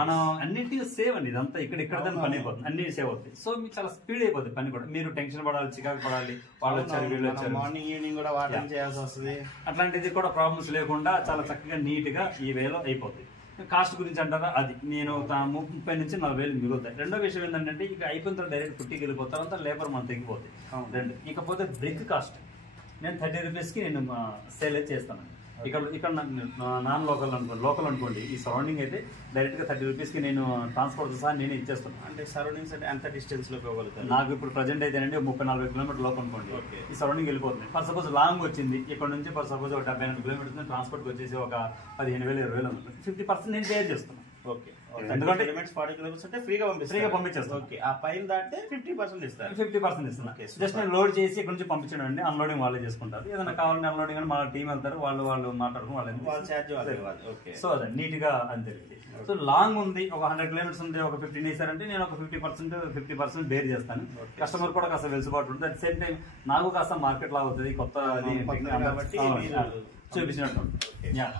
మనం అన్నింటినీ సేవ్ అండి, ఇదంతా ఇక్కడ దాన్ని పని అయిపోతుంది, అన్ని సేవ్ అవుతాయి. సో మీకు చాలా స్పీడ్ అయిపోతుంది పని కూడా. మీరు టెన్షన్ పడాలి, చికాకు పడాలి, వాళ్ళు వచ్చారు వీళ్ళు వచ్చారు, మార్నింగ్ ఈవినింగ్ కూడా వాటరింగ్ చేయాల్సి వస్తుంది. అట్లాంటిది కూడా ప్రాబ్లమ్స్ లేకుండా చాలా చక్కగా నీట్ గా ఈ వేలో అయిపోతుంది. కాస్ట్ గురించి అంటారా, అది నేను 30 నుంచి 40,000 మిగులుతాయి. రెండో విషయం ఏంటంటే ఇక అయిపోయిన తర్వాత డైరెక్ట్ పుట్టికి వెళ్ళిపోతారు, అంతా లేబర్ మనం తగ్గిపోతాయి. రెండు ఇకపోతే బ్రిక్ కాస్ట్ నేను 30 రూపీస్కి నేను సేల్ చేస్తాను. ఇక్కడ నాన్ లోకల్ అనుకోండి, ఈ సరౌండింగ్ అయితే డైరెక్ట్ గా 30 రూపీస్కి నేను ట్రాన్స్పోర్ట్ సహా నేను ఇచ్చేస్తాను. అంటే సరౌండింగ్స్ అంటే ఎంత డిస్టెన్స్ లో పోగలుగుతాను? నాకు ఇప్పుడు ప్రజెంట్ అయితే 30-40 కిలోమీటర్ లోపు అనుకోండి, ఈ సరౌండింగ్ వెళ్ళిపోతుంది. ఫర్ సపోజ్ లాంగ్ వచ్చింది ఇక్కడ నుంచి, ఫర్ సపోజ్ ఒక 70-80 కిలోమీటర్స్ ట్రాన్స్పోర్ట్కి వచ్చేసి ఒక 15,000-20,000 50% నేను షేర్ చేస్తాను. ఓకే. ఎందుకంటే 40 కిలోమీటర్స్ అంటే ఫ్రీగా పంపించేస్తాం. ఓకే, ఆ పైన దాటితే 50% ఇస్తారు. 50% ఇస్తున్నా. జస్ట్ నేను లోడ్ చేసి ఇక్కడ నుంచి పంపించడం అండి. అన్లోడింగ్ వాళ్ళే చేసుకుంటారు. ఏదైనా కావాలంటే అన్లోడింగ్ అని మన టీం వెళ్తారు, వాళ్ళు మాట్లాడుకుని వాళ్ళ ఛార్జ్ వాళ్ళు. సో అదే నీట్ గా అంతే. సో లాంగ్ ఉంది, ఒక 100 కిలోమీటర్స్ ఉంది, ఒక 15 వేసారంటే నేను ఒక 50% బేర్ చేస్తాను. కస్టమర్ కూడా కాస్త వెలుసుబాటు ఉంటుంది. అట్ సేమ్ టైం నాకు కాస్త మార్కెట్ లాగా అవుతుంది, కొత్త కాబట్టి చూపించినట్టు.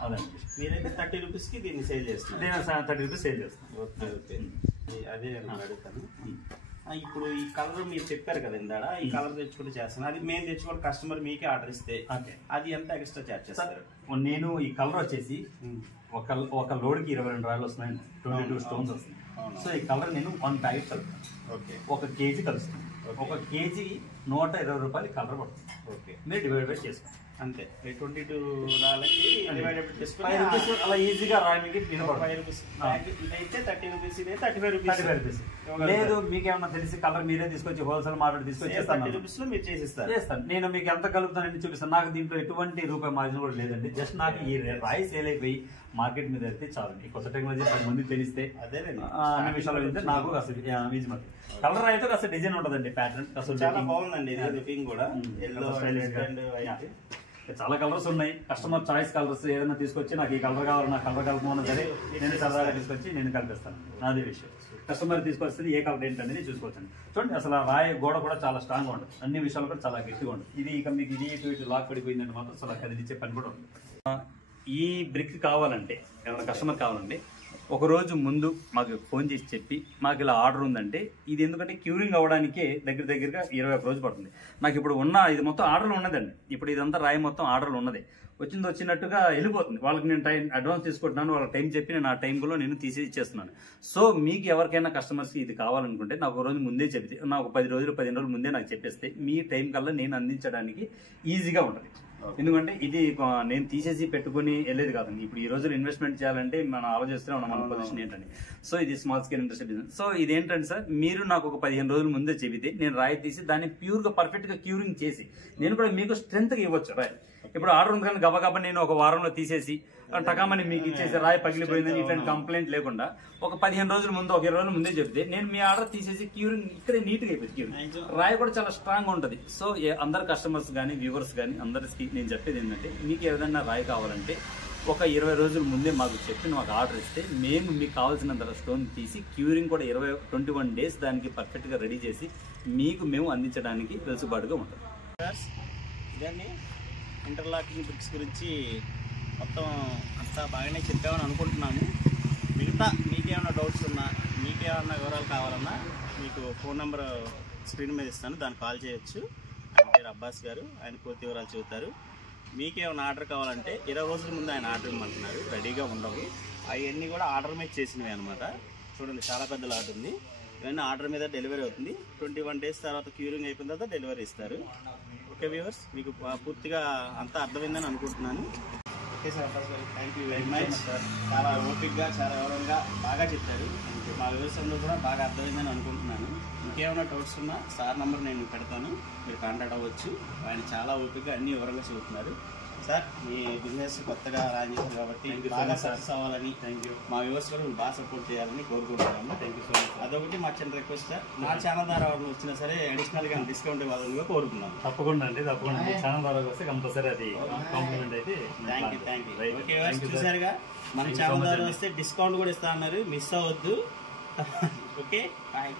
అదే మీరైతే 30 రూపీస్ కి దీన్ని సేల్ చేస్తున్నారు. నేను 30 రూపీస్ సేల్ చేస్తాను. ఓకే, అదే అడుగుతాను. ఇప్పుడు ఈ కలర్ మీరు చెప్పారు కదా ఇందాడ, ఈ కలర్ తెచ్చుకుంటే చేస్తాను. అది మేము తెచ్చుకోండి, కస్టమర్ మీకే ఆర్డర్ ఇస్తే అది ఎంత ఎక్స్ట్రా చార్జ్ చేస్తారు? నేను ఈ కలర్ వచ్చేసి ఒక లోడ్ కి 22 రాయలు వస్తున్నాయి, 22 స్టోన్స్ వస్తున్నాయి. సో ఈ కలర్ నేను 1 ప్యాకెట్ కలుపుతాను. ఓకే, 1 కేజీ కలుస్తాను. 1 కేజీ 120 రూపాయలు కలర్ పడుతుంది. ఓకే, మీరు డివైడ్ చేసుకోండి అంతే. 22 రాళ్ళకి డివైడెడ్ చేసుకుని 5 రూపీస్ అలా ఈజీగా రాయడానికి 5 రూపీస్. ఇదైతే 30 రూపీస్, ఇదే 35 రూపీస్. లేదు మీకేమన్నా తెలిసి కలర్ మీరే తీసుకొచ్చి హోల్సేల్ మార్కెట్ తీసుకొచ్చి 30 రూపీస్ లో మీరు చేస్తాను. నేను మీకు ఎంత కలుపుతానని చూపిస్తాను. నాకు దీంట్లో ఎటువంటి రూపాయి మార్జిన్ కూడా లేదండి. జస్ట్ నాకు ఈ రాయి సేల్ అయిపోయి మార్కెట్ మీద వెళ్తే చాలండి. కొత్త టెక్నాలజీ 10 మందికి తెలిస్తే అన్ని విషయాలు వెళ్తే నాకు అసలు ఈజీ మాట. కలర్ అయితే కాస్త డిజైన్ ఉంటుందండి, ప్యాటర్న్ అసలు చాలా బాగుందండి. లుకింగ్ కూడా చాలా కలర్స్ ఉన్నాయి. కస్టమర్ చాయిస్ కలర్స్ ఏదైనా తీసుకొచ్చి నాకు ఈ కలర్ కావాలి, నాకు కలర్ కలుపుకున్నా సరే నేను సరదాగా తీసుకొచ్చి నేను కలిపిస్తాను. నాదే విషయం. కస్టమర్ తీసుకొస్తుంది ఏ కలర్ ఏంటనేది చూసుకోవచ్చండి. చూడండి అసలు రాయి గోడ కూడా చాలా స్ట్రాంగ్గా ఉంటుంది, అన్ని విషయాలు కూడా చాలా గట్టిగా ఉంటుంది. ఇది ఇక మీకు ఇది ఇటు లాక్ పడిపోయిందంటే మాత్రం అసలు కదిలిచ్చే పని కూడా ఉంటుంది. ఈ బ్రిక్ కావాలంటే ఏమైనా కస్టమర్ కావాలంటే ఒక రోజు ముందు మాకు ఫోన్ చేసి చెప్పి మాకు ఇలా ఆర్డర్ ఉందంటే, ఇది ఎందుకంటే క్యూరింగ్ అవ్వడానికే దగ్గరగా 21 రోజు పడుతుంది. నాకు ఇప్పుడు ఇది మొత్తం ఆర్డర్లు ఉన్నదండి. ఇప్పుడు ఇదంతా రాయి మొత్తం ఆర్డర్లు ఉన్నది, వచ్చినట్టుగా వెళ్ళిపోతుంది. వాళ్ళకి నేను టైం అడ్వాన్స్ తీసుకుంటున్నాను, వాళ్ళకి టైం చెప్పి నేను ఆ టైంలో నేను తీసి ఇచ్చేస్తున్నాను. సో మీకు ఎవరికైనా కస్టమర్స్కి ఇది కావాలనుకుంటే నాకు ఒక రోజు ముందే చెప్తే, నాకు 15 రోజులు ముందే నాకు చెప్పేస్తే మీ టైం కల్లా నేను అందించడానికి ఈజీగా ఉంటుంది. ఎందుకంటే ఇది నేను తీసేసి పెట్టుకుని వెళ్ళేది కాదండి. ఇప్పుడు ఈ రోజులు ఇన్వెస్ట్మెంట్ చేయాలంటే మనం ఆలోచిస్తున్నాం మన పొజిషన్ ఏంటని. సో ఇది small scale industry business. So ఇది ఏంటంటే సార్, మీరు నాకు ఒక 15 రోజుల ముందే చెబితే నేను రాయి తీసి దాన్ని ప్యూర్గా పర్ఫెక్ట్గా క్యూరింగ్ చేసి నేను కూడా మీకు స్ట్రెంత్గా ఇవ్వచ్చు. రాయి ఇప్పుడు ఆర్డర్ ఉంది కానీ గబగబా నేను ఒక వారంలో తీసేసి టకామని మీకు ఇచ్చేసి రాయి పగిలిపోయిందని ఇట్లాంటి కంప్లైంట్ లేకుండా ఒక 15 రోజుల ముందు, ఒక 20 రోజుల ముందే చెప్తే నేను మీ ఆర్డర్ తీసేసి క్యూరింగ్ ఇక్కడే నీట్గా అయిపోయింది. క్యూరింగ్ రాయి కూడా చాలా స్ట్రాంగ్ ఉంటుంది. సో అందరు కస్టమర్స్ కానీ వ్యూవర్స్ కానీ అందరికి నేను చెప్పేది ఏంటంటే, మీకు ఏదైనా రాయి కావాలంటే ఒక 20 రోజుల ముందే మాకు చెప్పి మాకు ఆర్డర్ ఇస్తే మేము మీకు కావాల్సినంత స్టోన్ తీసి క్యూరింగ్ కూడా 21 డేస్ దానికి పర్ఫెక్ట్గా రెడీ చేసి మీకు మేము అందించడానికి వెసులుబాటుగా ఉంటుంది. ఇదాన్ని ఇంటర్లాకింగ్ బ్రిక్స్ గురించి మొత్తం అంతా బాగానే చెప్పామని అనుకుంటున్నాము. మిగతా మీకేమైనా డౌట్స్ ఉన్నా, మీకేమైనా వివరాలు కావాలన్నా మీకు ఫోన్ నెంబర్ స్క్రీన్ మీద ఇస్తాను, దాన్ని కాల్ చేయొచ్చు. ఆయన పేరు అబ్బాస్ గారు, ఆయన పూర్తి వివరాలు చెబుతారు. మీకేమైనా ఆర్డర్ కావాలంటే 20 రోజుల ముందు ఆయన ఆర్డర్ ఇవ్వమంటున్నారు, రెడీగా ఉండవు. అవన్నీ కూడా ఆర్డర్ మీద చేసినవి అనమాట. చూడండి చాలా పెద్ద లాట్ ఉంది. ఇవన్నీ ఆర్డర్ మీద డెలివరీ అవుతుంది. 21 డేస్ తర్వాత క్యూరింగ్ అయిపోయిన తర్వాత డెలివరీ ఇస్తారు. ఓకే వ్యూవర్స్, మీకు పూర్తిగా అంతా అర్థమైందని అనుకుంటున్నాను. ఓకే సార్, అబ్బాస్ గారు థ్యాంక్ యూ వెరీ మచ్. చాలా ఓపిక్గా, చాలా వివరంగా బాగా చెప్పారు. మా వ్యూవర్స్ అందరూ కూడా బాగా అర్థమైందని అనుకుంటున్నాను. ఇంకేమైనా డౌట్స్ ఉన్నా సార్ నెంబర్ నేను పెడతాను, మీరు కాంటాక్ట్ అవ్వచ్చు. ఆయన చాలా ఓపిక్గా అన్ని వివరంగా చెబుతున్నారు. సార్ మీ బిజినెస్ కొత్తగా రాన్ చేశారు కాబట్టి బాగా సక్సెస్ అవ్వాలని, మా వ్యూవర్స్ కూడా బాగా సపోర్ట్ చేయాలని కోరుకుంటున్నాము. Thank you so much. అదొకటి మా చిన్న రిక్వెస్ట్ సార్, నా ఛానల్ ద్వారా ఎవరు వచ్చినా సరే అడిషనల్గా డిస్కౌంట్ ఇవ్వాలని కోరుకున్నాం. తప్పకుండా అండి, తప్పకుండా ఛానల్ ద్వారా వస్తే కంపల్సరీ అది కాంప్లిమెంట్ అయితే. Thank you. ఓకే చూసారుగా, మన ఛానల్ ద్వారా వస్తే డిస్కౌంట్ కూడా ఇస్తా అన్నారు, మిస్ అవ్వద్దు. Okay bye.